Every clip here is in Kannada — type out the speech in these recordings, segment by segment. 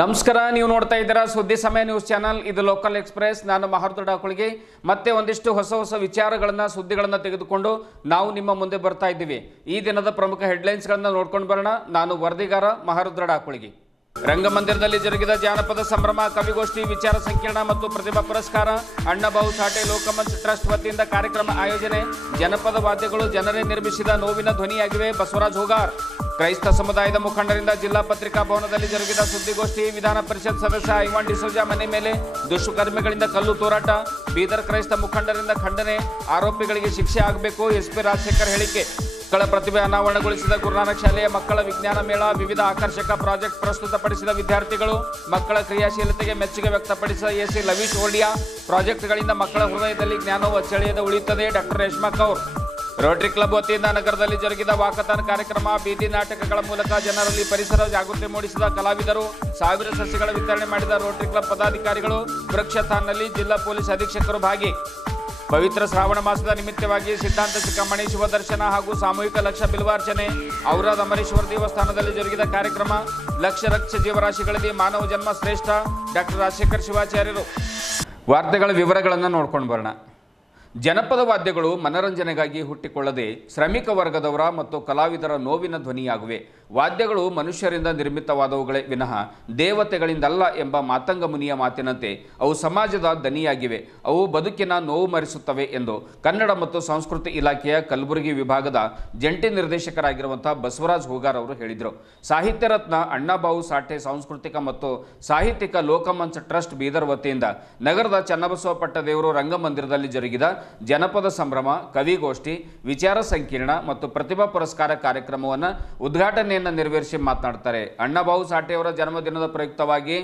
ನಮಸ್ಕಾರ, ನೀವು ನೋಡ್ತಾ ಇದ್ದೀರಾ ಸುದ್ದಿ ಸಮಯ ನ್ಯೂಸ್ ಚಾನಲ್. ಇದು ಲೋಕಲ್ ಎಕ್ಸ್ಪ್ರೆಸ್. ನಾನು ಮಹಾರುದ್ರ ಡಾಕುಳಿಗೆ ಮತ್ತೆ ಒಂದಿಷ್ಟು ಹೊಸ ವಿಚಾರಗಳನ್ನ ಸುದ್ದಿಗಳನ್ನ ತೆಗೆದುಕೊಂಡು ನಾವು ನಿಮ್ಮ ಮುಂದೆ ಬರ್ತಾ ಇದ್ದೀವಿ. ಈ ದಿನದ ಪ್ರಮುಖ ಹೆಡ್ಲೈನ್ಸ್ಗಳನ್ನ ನೋಡ್ಕೊಂಡು ಬರೋಣ. ನಾನು ವರದಿಗಾರ ಮಹಾರುದ್ರ ಡಾಕುಳಿಗೆ. ರಂಗಮಂದಿರದಲ್ಲಿ ಜರುಗಿದ ಜಾನಪದ ಸಂಭ್ರಮ, ಕವಿಗೋಷ್ಠಿ, ವಿಚಾರ ಸಂಕಿರಣ ಮತ್ತು ಪ್ರತಿಭಾ ಪುರಸ್ಕಾರ. ಅಣ್ಣಾಭಾವು ಸಾಠೆ ಲೋಕಮಂಚ್ ಟ್ರಸ್ಟ್ ವತಿಯಿಂದ ಕಾರ್ಯಕ್ರಮ ಆಯೋಜನೆ. ಜನಪದ ವಾದ್ಯಗಳು ಜನರೇ ನಿರ್ಮಿಸಿದ ನೋವಿನ ಧ್ವನಿಯಾಗಿವೆ. ಬಸವರಾಜ್ ಹೂಗಾರ್. ಕ್ರೈಸ್ತ ಸಮುದಾಯದ ಮುಖಂಡರಿಂದ ಜಿಲ್ಲಾ ಪತ್ರಿಕಾ ಭವನದಲ್ಲಿ ಜರುಗಿದ ಸುದ್ದಿಗೋಷ್ಠಿ. ವಿಧಾನ ಪರಿಷತ್ ಸದಸ್ಯ ಐವಾನ್ ಡಿಸೋಜಾ ಮನೆ ಮೇಲೆ ದುಷ್ಕರ್ಮಿಗಳಿಂದ ಕಲ್ಲು ತೂರಾಟ. ಬೀದರ್ ಕ್ರೈಸ್ತ ಮುಖಂಡರಿಂದ ಖಂಡನೆ. ಆರೋಪಿಗಳಿಗೆ ಶಿಕ್ಷೆ ಆಗಬೇಕು, ಎಸ್ಪಿ ರಾಜಶೇಖರ್ ಹೇಳಿಕೆ. ಮಕ್ಕಳ ಪ್ರತಿಭೆ ಅನಾವರಣಗೊಳಿಸಿದ ಗುರುನಾನಕ್ ಶಾಲೆಯ ಮಕ್ಕಳ ವಿಜ್ಞಾನ ಮೇಳ. ವಿವಿಧ ಆಕರ್ಷಕ ಪ್ರಾಜೆಕ್ಟ್ ಪ್ರಸ್ತುತಪಡಿಸಿದ ವಿದ್ಯಾರ್ಥಿಗಳು. ಮಕ್ಕಳ ಕ್ರಿಯಾಶೀಲತೆಗೆ ಮೆಚ್ಚುಗೆ ವ್ಯಕ್ತಪಡಿಸಿದ ಎಸಿ ಲವೀಶ್ ಓಲ್ಡಿಯಾ. ಪ್ರಾಜೆಕ್ಟ್ಗಳಿಂದ ಮಕ್ಕಳ ಹೃದಯದಲ್ಲಿ ಜ್ಞಾನವು ಅಚ್ಚಳಿಯದೆ ಉಳಿಯುತ್ತದೆ. Doctor Reshma Kaur. Rotary club ವತಿಯಿಂದ ನಗರದಲ್ಲಿ ಜರುಗಿದ ವಾಕಥಾನ್ ಕಾರ್ಯಕ್ರಮ. ಬೀದಿ ನಾಟಕಗಳ ಮೂಲಕ ಜನರಲ್ಲಿ ಪರಿಸರ ಜಾಗೃತಿ ಮೂಡಿಸಿದ ಕಲಾವಿದರು. 1000 ಸಸಿಗಳ ವಿತರಣೆ ಮಾಡಿದ ರೋಟರಿ ಕ್ಲಬ್ ಪದಾಧಿಕಾರಿಗಳು. ವೃಕ್ಷಥಾನ್ನಲ್ಲಿ ಜಿಲ್ಲಾ ಪೊಲೀಸ್ ಅಧೀಕ್ಷಕರು ಭಾಗಿ. ಪವಿತ್ರ ಶ್ರಾವಣ ಮಾಸದ ನಿಮಿತ್ತವಾಗಿ ಸಿದ್ಧಾಂತ ಚಿಕ್ಕಮ್ಮಣಿ ಶಿವದರ್ಶನ ಹಾಗೂ ಸಾಮೂಹಿಕ ಲಕ್ಷ ಬಿಲ್ವಾರ್ಚನೆ. ಔರಾದ್ ಅಮರೇಶ್ವರ ದೇವಸ್ಥಾನದಲ್ಲಿ ಜರುಗಿದ ಕಾರ್ಯಕ್ರಮ. ಲಕ್ಷ ಜೀವರಾಶಿಗಳಲ್ಲಿ ಮಾನವ ಜನ್ಮ ಶ್ರೇಷ್ಠ. ಡಾಕ್ಟರ್ ರಾಜಶೇಖರ್ ಶಿವಾಚಾರ್ಯರು. ವಾರ್ತೆಗಳ ವಿವರಗಳನ್ನು ನೋಡ್ಕೊಂಡು ಬರೋಣ. ಜನಪದ ವಾದ್ಯಗಳು ಮನರಂಜನೆಗಾಗಿ ಹುಟ್ಟಿಕೊಳ್ಳದೆ ಶ್ರಮಿಕ ವರ್ಗದವರ ಮತ್ತು ಕಲಾವಿದರ ನೋವಿನ ಧ್ವನಿಯಾಗುವೆ. ವಾದ್ಯಗಳು ಮನುಷ್ಯರಿಂದ ನಿರ್ಮಿತವಾದವುಗಳೇ ವಿನಃ ದೇವತೆಗಳಿಂದಲ್ಲ ಎಂಬ ಮಾತಂಗ ಮುನಿಯ ಮಾತಿನಂತೆ ಅವು ಸಮಾಜದ ದನಿಯಾಗಿವೆ. ಅವು ಬದುಕಿನ ನೋವು ಮರೆಸುತ್ತವೆ ಎಂದು ಕನ್ನಡ ಮತ್ತು ಸಂಸ್ಕೃತಿ ಇಲಾಖೆಯ ಕಲಬುರಗಿ ವಿಭಾಗದ ಜಂಟಿ ನಿರ್ದೇಶಕರಾಗಿರುವಂತಹ ಬಸವರಾಜ್ ಹೂಗಾರ್ ಅವರು ಹೇಳಿದರು. ಸಾಹಿತ್ಯ ರತ್ನ ಅಣ್ಣಾಭಾವು ಸಾಠೆ ಸಾಂಸ್ಕೃತಿಕ ಮತ್ತು ಸಾಹಿತ್ಯಿಕ ಲೋಕಮಂಚ್ ಟ್ರಸ್ಟ್ ಬೀದರ್ ವತಿಯಿಂದ ನಗರದ ಚನ್ನಬಸವ ಪಟ್ಟದೇವರು ರಂಗಮಂದಿರದಲ್ಲಿ ಜರುಗಿದ ಜನಪದ ಸಂಭ್ರಮ, ಕವಿಗೋಷ್ಠಿ, ವಿಚಾರ ಸಂಕಿರಣ ಮತ್ತು ಪ್ರತಿಭಾ ಪುರಸ್ಕಾರ ಕಾರ್ಯಕ್ರಮವನ್ನು ಉದ್ಘಾಟನೆಯನ್ನು ನೆರವೇರಿಸಿ ಮಾತನಾಡ್ತಾರೆ. ಅಣ್ಣಾಭಾವು ಸಾಠೆಯವರ ಜನ್ಮದಿನದ ಪ್ರಯುಕ್ತವಾಗಿ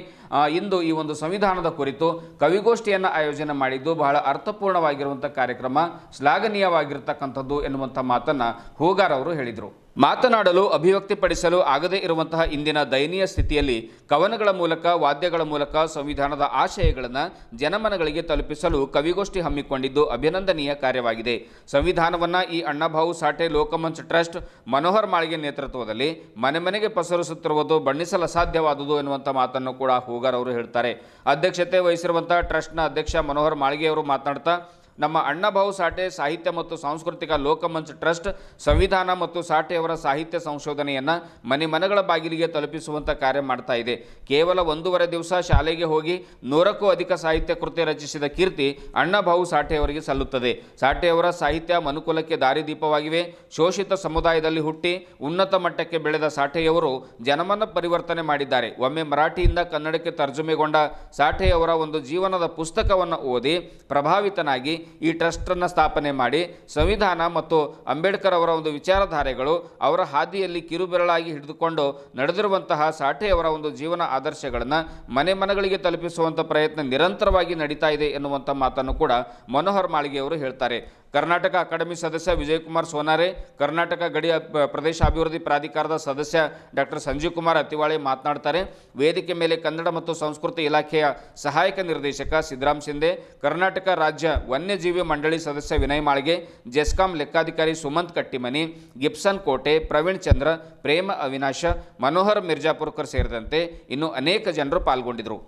ಇಂದು ಈ ಒಂದು ಸಂವಿಧಾನದ ಕುರಿತು ಕವಿಗೋಷ್ಠಿಯನ್ನು ಆಯೋಜನೆ ಮಾಡಿದ್ದು ಬಹಳ ಅರ್ಥಪೂರ್ಣವಾಗಿರುವಂಥ ಕಾರ್ಯಕ್ರಮ, ಶ್ಲಾಘನೀಯವಾಗಿರ್ತಕ್ಕಂಥದ್ದು ಎನ್ನುವಂಥ ಮಾತನ್ನು ಹೂಗಾರ್ ಅವರು ಹೇಳಿದರು. ಮಾತನಾಡಲು ಅಭಿವ್ಯಕ್ತಿಪಡಿಸಲು ಆಗದೇ ಇರುವಂತಹ ಇಂದಿನ ದಯನೀಯ ಸ್ಥಿತಿಯಲ್ಲಿ ಕವನಗಳ ಮೂಲಕ, ವಾದ್ಯಗಳ ಮೂಲಕ ಸಂವಿಧಾನದ ಆಶಯಗಳನ್ನು ಜನಮನಗಳಿಗೆ ತಲುಪಿಸಲು ಕವಿಗೋಷ್ಠಿ ಹಮ್ಮಿಕೊಂಡಿದ್ದು ಅಭಿನಂದನೀಯ ಕಾರ್ಯವಾಗಿದೆ. ಸಂವಿಧಾನವನ್ನು ಈ ಅಣ್ಣಾಭಾವು ಸಾಠೆ ಲೋಕಮಂಚ್ ಟ್ರಸ್ಟ್ ಮನೋಹರ್ ಮಾಳಿಗೆ ನೇತೃತ್ವದಲ್ಲಿ ಮನೆ ಮನೆಗೆ ಪಸರಿಸುತ್ತಿರುವುದು ಬಣ್ಣಿಸಲು ಅಸಾಧ್ಯವಾದುದು ಎನ್ನುವಂಥ ಮಾತನ್ನು ಕೂಡ ಹೂಗಾರ್ ಅವರು ಹೇಳ್ತಾರೆ. ಅಧ್ಯಕ್ಷತೆ ವಹಿಸಿರುವಂತಹ ಟ್ರಸ್ಟ್ನ ಅಧ್ಯಕ್ಷ ಮನೋಹರ್ ಮಾಳಿಗೆ ಅವರು ಮಾತನಾಡ್ತಾ, ನಮ್ಮ ಅಣ್ಣಾಭಾವು ಸಾಠೆ ಸಾಹಿತ್ಯ ಮತ್ತು ಸಾಂಸ್ಕೃತಿಕ ಲೋಕಮಂಚ್ ಟ್ರಸ್ಟ್ ಸಂವಿಧಾನ ಮತ್ತು ಸಾಠೆಯವರ ಸಾಹಿತ್ಯ ಸಂಶೋಧನೆಯನ್ನು ಮನೆ ಮನೆಗಳ ಬಾಗಿಲಿಗೆ ತಲುಪಿಸುವಂಥ ಕಾರ್ಯ ಮಾಡ್ತಾ ಇದೆ. ಕೇವಲ 1.5 ದಿವಸ ಶಾಲೆಗೆ ಹೋಗಿ 100ಕ್ಕೂ ಅಧಿಕ ಸಾಹಿತ್ಯ ಕೃತಿ ರಚಿಸಿದ ಕೀರ್ತಿ ಅಣ್ಣಾಭಾವು ಸಾಠೆಯವರಿಗೆ ಸಲ್ಲುತ್ತದೆ. ಸಾಠೆಯವರ ಸಾಹಿತ್ಯ ಮನುಕುಲಕ್ಕೆ ದಾರಿದೀಪವಾಗಿವೆ. ಶೋಷಿತ ಸಮುದಾಯದಲ್ಲಿ ಹುಟ್ಟಿ ಉನ್ನತ ಮಟ್ಟಕ್ಕೆ ಬೆಳೆದ ಸಾಠೆಯವರು ಜನಮನ ಪರಿವರ್ತನೆ ಮಾಡಿದ್ದಾರೆ. ಒಮ್ಮೆ ಮರಾಠಿಯಿಂದ ಕನ್ನಡಕ್ಕೆ ತರ್ಜುಮೆಗೊಂಡ ಸಾಠೆಯವರ ಒಂದು ಜೀವನದ ಪುಸ್ತಕವನ್ನು ಓದಿ ಪ್ರಭಾವಿತನಾಗಿ ಈ ಟ್ರಸ್ಟನ್ನು ಸ್ಥಾಪನೆ ಮಾಡಿ ಸಂವಿಧಾನ ಮತ್ತು ಅಂಬೇಡ್ಕರ್ ಅವರ ಒಂದು ವಿಚಾರಧಾರೆಗಳು ಅವರ ಹಾದಿಯಲ್ಲಿ ಕಿರುಬೆರಳಾಗಿ ಹಿಡಿದುಕೊಂಡು ನಡೆದಿರುವಂತಹ ಸಾಠೆಯವರ ಒಂದು ಜೀವನ ಆದರ್ಶಗಳನ್ನು ಮನೆ ಮನೆಗಳಿಗೆ ತಲುಪಿಸುವಂಥ ಪ್ರಯತ್ನ ನಿರಂತರವಾಗಿ ನಡೀತಾ ಇದೆ ಎನ್ನುವಂಥ ಮಾತನ್ನು ಕೂಡ ಮನೋಹರ್ ಮಾಳಿಗೆ ಅವರು ಹೇಳ್ತಾರೆ. ಕರ್ನಾಟಕ ಅಕಾಡೆಮಿ ಸದಸ್ಯ ವಿಜಯಕುಮಾರ್ ಸೋನಾರೆ, ಕರ್ನಾಟಕ ಗಡಿ ಪ್ರದೇಶ ಅಭಿವೃದ್ಧಿ ಪ್ರಾಧಿಕಾರದ ಸದಸ್ಯ ಡಾಕ್ಟರ್ ಸಂಜೀವ್ ಕುಮಾರ್ ಅತಿವಾಳೆ ಮಾತನಾಡ್ತಾರೆ. ವೇದಿಕೆ ಮೇಲೆ ಕನ್ನಡ ಮತ್ತು ಸಂಸ್ಕೃತಿ ಇಲಾಖೆಯ ಸಹಾಯಕ ನಿರ್ದೇಶಕ ಸಿದ್ದರಾಮ್ ಶಿಂದೆ, ಕರ್ನಾಟಕ ರಾಜ್ಯ ವನ್ಯಜೀವಿ ಮಂಡಳಿ ಸದಸ್ಯ ವಿನಯ್ ಮಾಳಿಗೆ, ಜೆಸ್ಕಾಂ ಲೆಕ್ಕಾಧಿಕಾರಿ ಸುಮಂತ್ ಕಟ್ಟಿಮನಿ, ಗಿಬ್ಸನ್ ಕೋಟೆ, ಪ್ರವೀಣ್ ಚಂದ್ರ, ಪ್ರೇಮ ಅವಿನಾಶ, ಮನೋಹರ್ ಮಿರ್ಜಾಪುರ್ಕರ್ ಸೇರಿದಂತೆ ಇನ್ನು ಅನೇಕ ಜನರು ಪಾಲ್ಗೊಂಡಿದ್ದರು.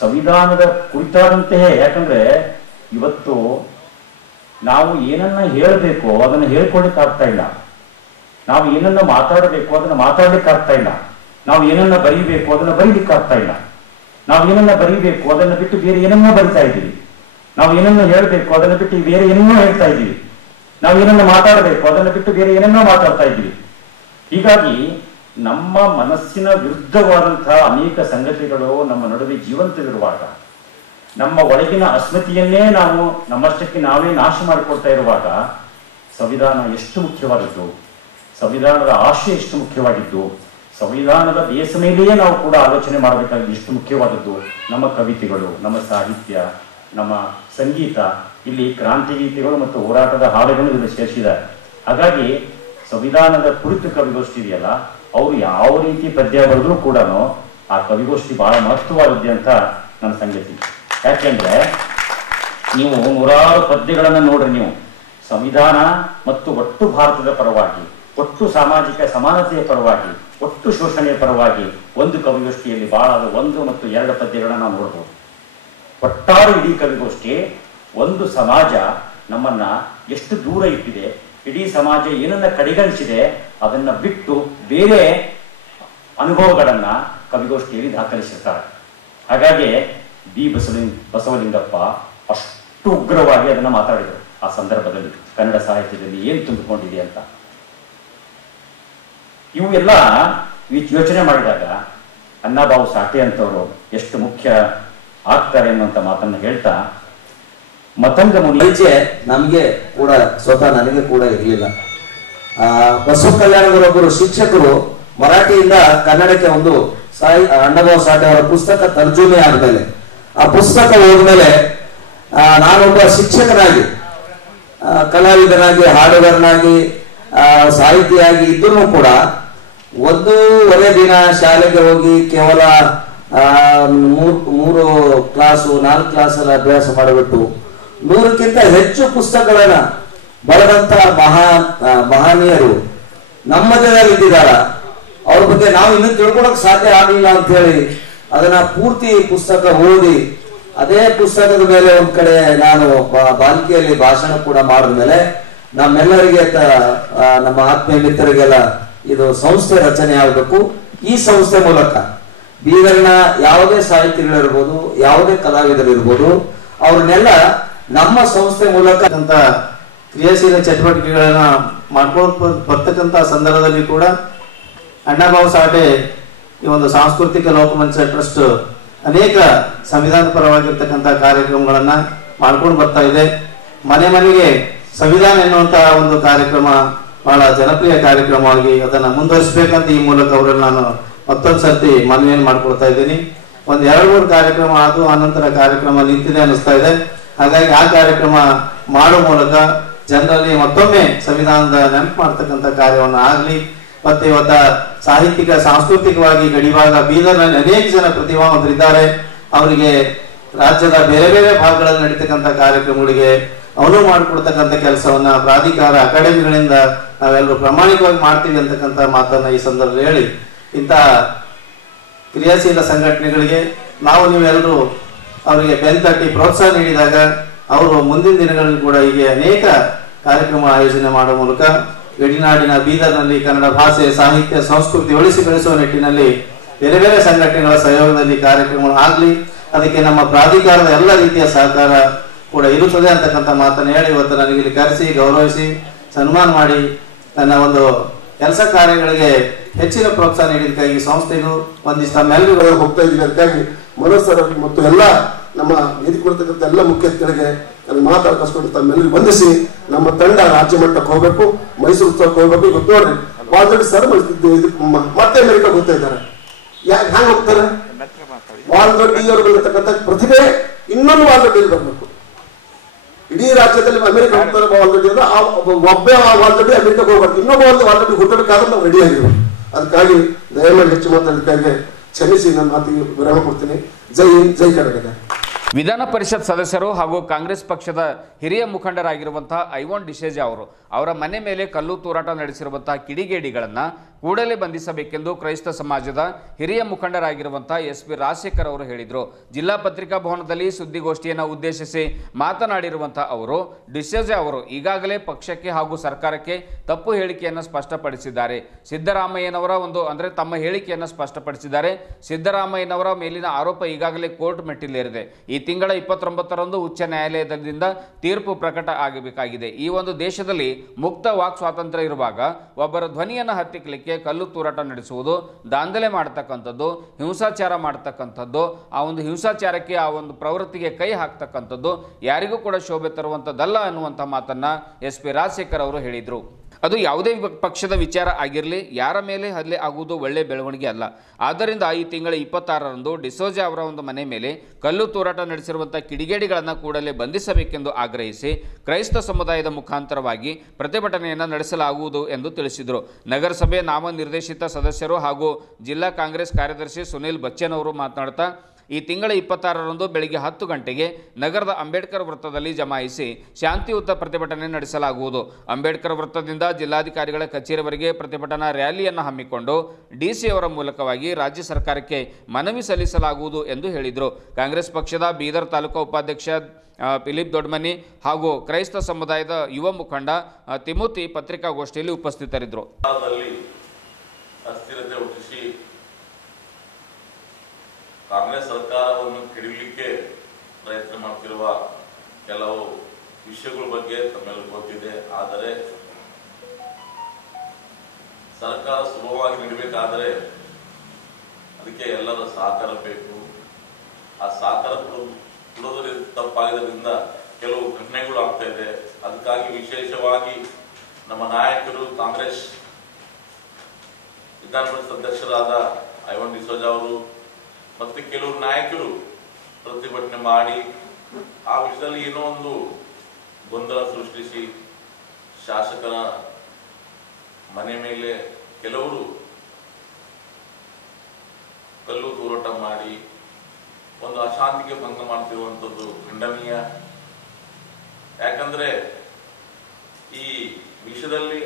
ಸಂವಿಧಾನದ ಕುರಿತಾದಂತೆ, ಯಾಕಂದ್ರೆ ಇವತ್ತು ನಾವು ಏನನ್ನ ಹೇಳಬೇಕು ಅದನ್ನು ಹೇಳ್ಕೊಳ್ಲಿಕ್ಕೆ ಆಗ್ತಾ ಇಲ್ಲ. ನಾವು ಏನನ್ನ ಮಾತಾಡಬೇಕು ಅದನ್ನು ಮಾತಾಡ್ಲಿಕ್ಕೆ ಆಗ್ತಾ ಇಲ್ಲ. ನಾವು ಏನನ್ನ ಬರೀಬೇಕು ಅದನ್ನು ಬರೀಲಿಕ್ಕೆ ಆಗ್ತಾ ಇಲ್ಲ. ನಾವು ಏನನ್ನ ಬರೀಬೇಕು ಅದನ್ನು ಬಿಟ್ಟು ಬೇರೆ ಏನನ್ನ ಬರಿತಾ ಇದ್ದೀವಿ. ನಾವು ಏನನ್ನ ಹೇಳಬೇಕು ಅದನ್ನು ಬಿಟ್ಟು ಬೇರೆ ಏನನ್ನೋ ಹೇಳ್ತಾ ಇದ್ದೀವಿ. ನಾವು ಏನನ್ನ ಮಾತಾಡಬೇಕು ಅದನ್ನು ಬಿಟ್ಟು ಬೇರೆ ಏನನ್ನೋ ಮಾತಾಡ್ತಾ ಇದ್ದೀವಿ. ಹೀಗಾಗಿ ನಮ್ಮ ಮನಸ್ಸಿನ ವಿರುದ್ಧವಾದಂತಹ ಅನೇಕ ಸಂಗತಿಗಳು ನಮ್ಮ ನಡುವೆ ಜೀವಂತವಿರುವಾಗ, ನಮ್ಮ ಒಳಗಿನ ಅಸ್ಮಿತೆಯನ್ನೇ ನಾವು ನಮ್ಮಷ್ಟಕ್ಕೆ ನಾವೇ ನಾಶ ಮಾಡಿಕೊಳ್ತಾ ಇರುವಾಗ ಸಂವಿಧಾನ ಎಷ್ಟು ಮುಖ್ಯವಾದದ್ದು, ಸಂವಿಧಾನದ ಆಶಯ ಎಷ್ಟು ಮುಖ್ಯವಾಗಿದ್ದು, ಸಂವಿಧಾನದ ಬೇಸ ಮೇಲೆಯೇ ನಾವು ಕೂಡ ಆಲೋಚನೆ ಮಾಡಬೇಕಾಗಿದೆ ಎಷ್ಟು ಮುಖ್ಯವಾದದ್ದು. ನಮ್ಮ ಕವಿತೆಗಳು, ನಮ್ಮ ಸಾಹಿತ್ಯ, ನಮ್ಮ ಸಂಗೀತ, ಇಲ್ಲಿ ಕ್ರಾಂತಿ ಗೀತೆಗಳು ಮತ್ತು ಹೋರಾಟದ ಹಾಡುಗಳು ಇಲ್ಲಿ ಸೇರಿಸಿದ್ದಾರೆ. ಹಾಗಾಗಿ ಸಂವಿಧಾನದ ಕುರಿತು ಕವಿಗೋಷ್ಠಿ ಇದೆಯಲ್ಲ, ಅವರು ಯಾವ ರೀತಿ ಪದ್ಯ ಬರೆದ್ರೂ ಕೂಡ ಆ ಕವಿಗೋಷ್ಠಿ ಬಹಳ ಮಹತ್ವವಾದದ್ದೆ ಅಂತ ನನ್ನ ಸಂಗತಿ. ಯಾಕೆಂದ್ರೆ ನೀವು 100 ಪದ್ಯಗಳನ್ನು ನೋಡ್ರಿ, ನೀವು ಸಂವಿಧಾನ ಮತ್ತು ಒಟ್ಟು ಭಾರತದ ಪರವಾಗಿ, ಒಟ್ಟು ಸಾಮಾಜಿಕ ಸಮಾನತೆಯ ಪರವಾಗಿ, ಒಟ್ಟು ಶೋಷಣೆಯ ಪರವಾಗಿ ಒಂದು ಕವಿಗೋಷ್ಠಿಯಲ್ಲಿ ಬಹಳ 1 ಮತ್ತು 2 ಪದ್ಯಗಳನ್ನ ನಾವು ನೋಡ್ಬೋದು. ಒಟ್ಟಾರೆ ಇಡೀ ಕವಿಗೋಷ್ಠಿ ಒಂದು ಸಮಾಜ ನಮ್ಮನ್ನ ಎಷ್ಟು ದೂರ ಇಟ್ಟಿದೆ, ಇಡೀ ಸಮಾಜ ಏನನ್ನ ಕಡೆಗಣಿಸಿದೆ ಅದನ್ನ ಬಿಟ್ಟು ಬೇರೆ ಅನುಭವಗಳನ್ನ ಕವಿಗೋಷ್ಠಿಯಲ್ಲಿ ದಾಖಲಿಸಿರ್ತಾರೆ. ಹಾಗಾಗಿ ಬಸವಲಿಂಗಪ್ಪ ಅಷ್ಟು ಉಗ್ರವಾಗಿ ಅದನ್ನ ಮಾತಾಡಿದರು. ಆ ಸಂದರ್ಭದಲ್ಲಿ ಕನ್ನಡ ಸಾಹಿತ್ಯದಲ್ಲಿ ಏನು ತುಂಬಿಕೊಂಡಿದೆ ಅಂತ ಇವೆಲ್ಲ ಯೋಚನೆ ಮಾಡಿದಾಗ ಅಣ್ಣಾಬಾವು ಸಾಠೆ ಅಂತವರು ಎಷ್ಟು ಮುಖ್ಯ ಆಗ್ತಾರೆ ಅನ್ನುವಂಥ ಮಾತನ್ನ ಹೇಳ್ತಾ, ಮತಂಗ ಮುನಿ ಪರಿಚಯ ನಮ್ಗೆ ಕೂಡ ಸ್ವತಃ ನನಗೆ ಕೂಡ ಇರಲಿಲ್ಲ. ಬಸವ ಕಲ್ಯಾಣದವರೊಬ್ಬರು ಶಿಕ್ಷಕರು ಮರಾಠಿಯಿಂದ ಕನ್ನಡಕ್ಕೆ ಒಂದು ಅಣ್ಣಾಬಾವು ಸಾಠೆ ಅವರ ಪುಸ್ತಕ ತರ್ಜುಮೆ ಆದ್ಮೇಲೆ, ಆ ಪುಸ್ತಕ ಹೋದ್ಮೇಲೆ ನಾನೊಬ್ಬ ಶಿಕ್ಷಕನಾಗಿ, ಕಲಾವಿದನಾಗಿ, ಹಾಡುಗಾರನಾಗಿ, ಸಾಹಿತಿಯಾಗಿ ಇದ್ರೂ ಕೂಡ 1.5 ದಿನ ಶಾಲೆಗೆ ಹೋಗಿ ಕೇವಲ 3 ಕ್ಲಾಸು 4 ಕ್ಲಾಸ್ ಎಲ್ಲ ಅಭ್ಯಾಸ ಮಾಡಿಬಿಟ್ಟು 100ಕ್ಕಿಂತ ಹೆಚ್ಚು ಪುಸ್ತಕಗಳನ್ನ ಬರೆದಂತ ಮಹನೀಯರು ನಮ್ಮ ಮಧ್ಯದಲ್ಲಿ ಇದ್ದಿದ್ದಾರ. ಅವ್ರ ಬಗ್ಗೆ ನಾವು ಇನ್ನೂ ತಿಳ್ಕೊಳಕ್ ಸಾಧ್ಯ ಆಗಲಿಲ್ಲ ಅಂತ ಹೇಳಿ ಅದನ್ನ ಪೂರ್ತಿ ಪುಸ್ತಕ ಓದಿ, ಅದೇ ಪುಸ್ತಕದ ಮೇಲೆ ಒಂದ್ ಕಡೆ ನಾನು ಬಾಲಿಕೆಯಲ್ಲಿ ಭಾಷಣ ಕೂಡ ಮಾಡಿದ್ಮೇಲೆ ನಮ್ಮೆಲ್ಲರಿಗೆ ನಮ್ಮ ಆತ್ಮೀಯ ಮಿತ್ರರಿಗೆಲ್ಲ ಇದು ಸಂಸ್ಥೆ ರಚನೆ ಆಗಬೇಕು. ಈ ಸಂಸ್ಥೆ ಮೂಲಕ ಬೀದರ್ನ ಯಾವುದೇ ಸಾಹಿತಿಗಳಿರ್ಬೋದು, ಯಾವುದೇ ಕಲಾವಿದರಿರ್ಬೋದು, ಅವ್ರನ್ನೆಲ್ಲ ನಮ್ಮ ಸಂಸ್ಥೆ ಮೂಲಕ ಅಂತ ಕ್ರಿಯಾಶೀಲ ಚಟುವಟಿಕೆಗಳನ್ನ ಮಾಡ್ಕೊಂಡು ಬರ್ತಕ್ಕಂಥ ಸಂದರ್ಭದಲ್ಲಿ ಕೂಡ ಅಣ್ಣಾಬಾವು ಸಾಠೆ ಈ ಒಂದು ಸಾಂಸ್ಕೃತಿಕ ಲೋಕಮಂಚ ಟ್ರಸ್ಟ್ ಅನೇಕ ಸಂವಿಧಾನ ಪರವಾಗಿರ್ತಕ್ಕಂಥ ಕಾರ್ಯಕ್ರಮಗಳನ್ನ ಮಾಡ್ಕೊಂಡು ಬರ್ತಾ ಇದೆ. ಮನೆ ಮನೆಗೆ ಸಂವಿಧಾನ ಎನ್ನುವಂತಹ ಒಂದು ಕಾರ್ಯಕ್ರಮ ಬಹಳ ಜನಪ್ರಿಯ ಕಾರ್ಯಕ್ರಮವಾಗಿ ಅದನ್ನ ಮುಂದುವರಿಸಬೇಕಂತ ಈ ಮೂಲಕ ಅವರಲ್ಲಿ ನಾನು ಮತ್ತೊಂದು ಸರ್ತಿ ಮನವಿಯನ್ನು ಮಾಡ್ಕೊಳ್ತಾ ಇದ್ದೀನಿ. ಒಂದ್ 2-3 ಕಾರ್ಯಕ್ರಮ ಆದು ಆನಂತರ ಕಾರ್ಯಕ್ರಮ ನಿಂತಿದೆ ಅನಿಸ್ತಾ ಇದೆ. ಹಾಗಾಗಿ ಆ ಕಾರ್ಯಕ್ರಮ ಮಾಡುವ ಮೂಲಕ ಜನರಲ್ಲಿ ಮತ್ತೊಮ್ಮೆ ಸಂವಿಧಾನದ ನೆನಪು ಮಾಡ್ತಕ್ಕಂಥ ಕಾರ್ಯವನ್ನು ಆಗ್ಲಿ. ಮತ್ತೆ ಇವತ್ತ ಸಾಹಿತ್ಯಿಕ ಸಾಂಸ್ಕೃತಿಕವಾಗಿ ಗಡಿಭಾಗ ಬೀದರ್ನಲ್ಲಿ ಅನೇಕ ಜನ ಪ್ರತಿಭಾವಂತರಿದ್ದಾರೆ. ಅವರಿಗೆ ರಾಜ್ಯದ ಬೇರೆ ಬೇರೆ ಭಾಗಗಳಲ್ಲಿ ನಡೀತಕ್ಕಂಥ ಕಾರ್ಯಕ್ರಮಗಳಿಗೆ ಅನುವು ಮಾಡಿಕೊಡ್ತಕ್ಕಂಥ ಕೆಲಸವನ್ನ ಪ್ರಾಧಿಕಾರ ಅಕಾಡೆಮಿಗಳಿಂದ ನಾವೆಲ್ಲರೂ ಪ್ರಾಮಾಣಿಕವಾಗಿ ಮಾಡ್ತೀವಿ ಅಂತಕ್ಕಂಥ ಮಾತನ್ನ ಈ ಸಂದರ್ಭದಲ್ಲಿ ಹೇಳಿ, ಇಂಥ ಕ್ರಿಯಾಶೀಲ ಸಂಘಟನೆಗಳಿಗೆ ನೀವೆಲ್ಲರೂ ಅವರಿಗೆ ಬೆಂತಟ್ಟಿ ಪ್ರೋತ್ಸಾಹ ನೀಡಿದಾಗ ಅವರು ಮುಂದಿನ ದಿನಗಳಲ್ಲಿ ಕೂಡ ಹೀಗೆ ಅನೇಕ ಕಾರ್ಯಕ್ರಮ ಆಯೋಜನೆ ಮಾಡುವ ಮೂಲಕ ಗಡಿನಾಡಿನ ಬೀದರ್ನಲ್ಲಿ ಕನ್ನಡ ಭಾಷೆ, ಸಾಹಿತ್ಯ, ಸಂಸ್ಕೃತಿ ಉಳಿಸಿ ಬೆಳೆಸುವ ನಿಟ್ಟಿನಲ್ಲಿ ಬೇರೆ ಬೇರೆ ಸಂಘಟನೆಗಳ ಸಹಯೋಗದಲ್ಲಿ ಕಾರ್ಯಕ್ರಮಗಳು ಆಗ್ಲಿ. ಅದಕ್ಕೆ ನಮ್ಮ ಪ್ರಾಧಿಕಾರದ ಎಲ್ಲ ರೀತಿಯ ಸಹಕಾರ ಕೂಡ ಇರುತ್ತದೆ ಅಂತಕ್ಕಂಥ ಮಾತನ್ನು ಹೇಳಿ ಇವತ್ತು ನನಗೆ ಇಲ್ಲಿ ಕರೆಸಿ ಗೌರವಿಸಿ ಸನ್ಮಾನ ಮಾಡಿ ನನ್ನ ಒಂದು ಕೆಲಸ ಕಾರ್ಯಗಳಿಗೆ ಹೆಚ್ಚಿನ ಪ್ರೋತ್ಸಾಹ ನೀಡಿದಕ್ಕಾಗಿ ಸಂಸ್ಥೆಗೂ ಒಂದಿಷ್ಟು ತಮ್ಮೆಲ್ಲರಿಗೂ ಹೋಗ್ತಾ ಇದ್ದೀವಿ. ಅದಕ್ಕಾಗಿ ಮನಸ್ಸರ ಮತ್ತು ಎಲ್ಲ ನಮ್ಮ ವೇದಿಕೆ ಕೊಡ್ತಕ್ಕಂಥ ಎಲ್ಲ ಮುಖ್ಯಸ್ಥರಿಗೆ ಅಲ್ಲಿ ಮಾತಾಡ್ಕೊಂಡು ತಮ್ಮೆಲ್ಲರಿಗೂ ಬಂಧಿಸಿ ನಮ್ಮ ತಂಡ ರಾಜ್ಯ ಮಟ್ಟಕ್ಕೆ ಹೋಗ್ಬೇಕು, ಮೈಸೂರು ಉತ್ಸವಕ್ಕೆ ಹೋಗ್ಬೇಕು. ಇವತ್ತು ನೋಡ್ರಿ ವಾಲ್ದೊಡ್ಡಿ ಸರ್ ಮತ್ತೆ ಅಮೆರಿಕ ಹೋಗ್ತಾ ಇದ್ದಾರೆ. ಯಾಕೆ ಹ್ಯಾಂಗ ಹೋಗ್ತಾರೆ? ವಾಲ್ದೊಡ್ಡಿ ಅವರು ಬಂದಿರ್ತಕ್ಕಂಥ ಪ್ರತಿಭೆ ಇನ್ನೊಂದು ವಾಲ್ದೊಡ್ಡಿಯಲ್ಲಿ ಬರ್ಬೇಕು. ಇಡೀ ರಾಜ್ಯದಲ್ಲಿ ಅಮೆರಿಕ ಹೋಗ್ತಾರೆ ವಾಲ್ದೊಡ್ಡಿ ಅಂದ್ರೆ ಒಬ್ಬ ವಾಲ್ದೊಡ್ಡಿ ಅಮೆರಿಕಕ್ಕೆ ಹೋಗ್ಬಾರ್ದು, ಇನ್ನೊಬ್ಬ ಒಂದು ವಾಲ್ದೊಡ್ಡಿ ಹುಟ್ಟಬೇಕಾದ್ರೆ ನಾವು ರೆಡಿ ಆಗಿರ್ಬೇಕು. ಅದಕ್ಕಾಗಿ ದಯಮಾಡಿ ಹೆಚ್ಚು ಮಾತಾಡೋದಕ್ಕಾಗಿ ಕ್ಷಮಿಸಿ ನನ್ನ ಮಾತಿಗೆ ವಿರಾಮ ಕೊಡ್ತೀನಿ. ಜೈ ಹಿಂದ್, ಜೈ ಕರ್ನಾಟಕ. ವಿಧಾನ ಪರಿಷತ್ ಸದಸ್ಯರು ಹಾಗೂ ಕಾಂಗ್ರೆಸ್ ಪಕ್ಷದ ಹಿರಿಯ ಮುಖಂಡರಾಗಿರುವಂತಹ ಐವಾನ್ ಡಿಸೋಜಾ ಅವರು ಅವರ ಮನೆ ಮೇಲೆ ಕಲ್ಲು ತೂರಾಟ ನಡೆಸಿರುವಂತಹ ಕಿಡಿಗೇಡಿಗಳನ್ನು ಕೂಡಲೇ ಬಂಧಿಸಬೇಕೆಂದು ಕ್ರೈಸ್ತ ಸಮಾಜದ ಹಿರಿಯ ಮುಖಂಡರಾಗಿರುವಂತಹ ಎಸ್.ಪಿ. ರಾಜಶೇಖರ್ ಅವರು ಹೇಳಿದರು. ಜಿಲ್ಲಾ ಪತ್ರಿಕಾ ಭವನದಲ್ಲಿ ಸುದ್ದಿಗೋಷ್ಠಿಯನ್ನು ಉದ್ದೇಶಿಸಿ ಮಾತನಾಡಿರುವಂತಹ ಅವರು ಡಿಸೋಜಾ ಅವರು ಈಗಾಗಲೇ ಪಕ್ಷಕ್ಕೆ ಹಾಗೂ ಸರ್ಕಾರಕ್ಕೆ ತಪ್ಪು ಹೇಳಿಕೆಯನ್ನು ಸ್ಪಷ್ಟಪಡಿಸಿದ್ದಾರೆ. ಸಿದ್ದರಾಮಯ್ಯನವರ ತಮ್ಮ ಹೇಳಿಕೆಯನ್ನು ಸ್ಪಷ್ಟಪಡಿಸಿದ್ದಾರೆ. ಸಿದ್ದರಾಮಯ್ಯನವರ ಮೇಲಿನ ಆರೋಪ ಈಗಾಗಲೇ ಕೋರ್ಟ್ ಮೆಟ್ಟಿಲೇರಿದೆ. ಈ ತಿಂಗಳ 29ರಂದು ಉಚ್ಚ ನ್ಯಾಯಾಲಯದಿಂದ ತೀರ್ಪು ಪ್ರಕಟ ಆಗಬೇಕಾಗಿದೆ. ಈ ಒಂದು ದೇಶದಲ್ಲಿ ಮುಕ್ತ ವಾಕ್ ಸ್ವಾತಂತ್ರ್ಯ ಇರುವಾಗ ಒಬ್ಬರ ಧ್ವನಿಯನ್ನು ಹತ್ತಿಕ್ಕಲಿಕ್ಕೆ ಕಲ್ಲು ತೂರಾಟ ನಡೆಸುವುದು, ದಾಂಧಲೆ ಮಾಡತಕ್ಕಂಥದ್ದು, ಹಿಂಸಾಚಾರ ಮಾಡತಕ್ಕಂಥದ್ದು, ಆ ಒಂದು ಹಿಂಸಾಚಾರಕ್ಕೆ ಆ ಒಂದು ಪ್ರವೃತ್ತಿಗೆ ಕೈ ಹಾಕ್ತಕ್ಕಂಥದ್ದು ಯಾರಿಗೂ ಕೂಡ ಶೋಭೆ ತರುವಂಥದ್ದಲ್ಲ ಅನ್ನುವಂಥ ಮಾತನ್ನ ಎಸ್.ಪಿ. ರಾಜಶೇಖರ್ ಅವರು ಹೇಳಿದರು. ಅದು ಯಾವುದೇ ಪಕ್ಷದ ವಿಚಾರ ಆಗಿರಲಿ, ಯಾರ ಮೇಲೆ ಹಲ್ಲೆ ಆಗುವುದು ಒಳ್ಳೆಯ ಬೆಳವಣಿಗೆ ಅಲ್ಲ. ಆದ್ದರಿಂದ ಈ ತಿಂಗಳ 26ರಂದು ಡಿಸೋಜಾ ಅವರ ಒಂದು ಮನೆ ಮೇಲೆ ಕಲ್ಲು ತೂರಾಟ ನಡೆಸಿರುವಂಥ ಕಿಡಿಗೇಡಿಗಳನ್ನು ಕೂಡಲೇ ಬಂಧಿಸಬೇಕೆಂದು ಆಗ್ರಹಿಸಿ ಕ್ರೈಸ್ತ ಸಮುದಾಯದ ಮುಖಾಂತರವಾಗಿ ಪ್ರತಿಭಟನೆಯನ್ನು ನಡೆಸಲಾಗುವುದು ಎಂದು ತಿಳಿಸಿದರು. ನಗರಸಭೆ ನಾಮನಿರ್ದೇಶಿತ ಸದಸ್ಯರು ಹಾಗೂ ಜಿಲ್ಲಾ ಕಾಂಗ್ರೆಸ್ ಕಾರ್ಯದರ್ಶಿ ಸುನಿಲ್ ಬಚ್ಚನ್ ಅವರು ಮಾತನಾಡ್ತಾ, ಈ ತಿಂಗಳ 26ರಂದು ಬೆಳಗ್ಗೆ 10 ಗಂಟೆಗೆ ನಗರದ ಅಂಬೇಡ್ಕರ್ ವೃತ್ತದಲ್ಲಿ ಜಮಾಯಿಸಿ ಶಾಂತಿಯುತ ಪ್ರತಿಭಟನೆ ನಡೆಸಲಾಗುವುದು. ಅಂಬೇಡ್ಕರ್ ವೃತ್ತದಿಂದ ಜಿಲ್ಲಾಧಿಕಾರಿಗಳ ಕಚೇರಿವರೆಗೆ ಪ್ರತಿಭಟನಾ ರ್ಯಾಲಿಯನ್ನು ಹಮ್ಮಿಕೊಂಡು ಡಿಸಿ ಅವರ ಮೂಲಕವಾಗಿ ರಾಜ್ಯ ಸರ್ಕಾರಕ್ಕೆ ಮನವಿ ಸಲ್ಲಿಸಲಾಗುವುದು ಎಂದು ಹೇಳಿದರು. ಕಾಂಗ್ರೆಸ್ ಪಕ್ಷದ ಬೀದರ್ ತಾಲೂಕಾ ಉಪಾಧ್ಯಕ್ಷ ಫಿಲಿಪ್ ದೊಡ್ಮನಿ ಹಾಗೂ ಕ್ರೈಸ್ತ ಸಮುದಾಯದ ಯುವ ಮುಖಂಡ ತಿಮೋತಿ ಪತ್ರಿಕಾಗೋಷ್ಠಿಯಲ್ಲಿ ಉಪಸ್ಥಿತರಿದ್ದರು. ಅಸ್ಥಿರತೆ ಹುಟ್ಟಿಸಿ ಕಾಂಗ್ರೆಸ್ ಸರ್ಕಾರವನ್ನು ಕೆಡವಲಿಕ್ಕೆ ಪ್ರಯತ್ನ ಮಾಡುತ್ತಿರುವ ಕೆಲವು ವಿಷಯಗಳ ಬಗ್ಗೆ ತಮ್ಮೆಲ್ಲರಿಗೂ ಗೊತ್ತಿದೆ. ಆದರೆ ಸರ್ಕಾರ ಸುಲಭವಾಗಿ ನೀಡಬೇಕಾದರೆ ಅದಕ್ಕೆ ಎಲ್ಲರ ಸಹಕಾರ ಬೇಕು. ಆ ಸಹಕಾರ ಕೊಡೋದ್ರಿಂದ ತಪ್ಪಾಗಿದ್ದರಿಂದ ಕೆಲವು ಘಟನೆಗಳು ಆಗ್ತಾ ಇದೆ. ಅದಕ್ಕಾಗಿ ವಿಶೇಷವಾಗಿ ನಮ್ಮ ನಾಯಕರು ಕಾಂಗ್ರೆಸ್ ವಿಧಾನ ಪರಿಷತ್ ಅಧ್ಯಕ್ಷರಾದ ಐವನ್ ಡಿಸೋಜಾ ಅವರು ಮತ್ತೆ ಕೆಲವು ನಾಯಕರು ಪ್ರತಿಭಟನೆ ಮಾಡಿ ಆ ವಿಷಯದಲ್ಲಿ ಏನೋ ಒಂದು ಗೊಂದಲ ಸೃಷ್ಟಿಸಿ ಶಾಸಕರ ಮನೆ ಮೇಲೆ ಕೆಲವರು ಕಲ್ಲು ತೂರಾಟ ಮಾಡಿ ಒಂದು ಅಶಾಂತಿಗೆ ಭಂಗ ಮಾಡ್ತಿರುವಂಥದ್ದು ಖಂಡನೀಯ. ಯಾಕಂದ್ರೆ ಈ ವಿಷಯದಲ್ಲಿ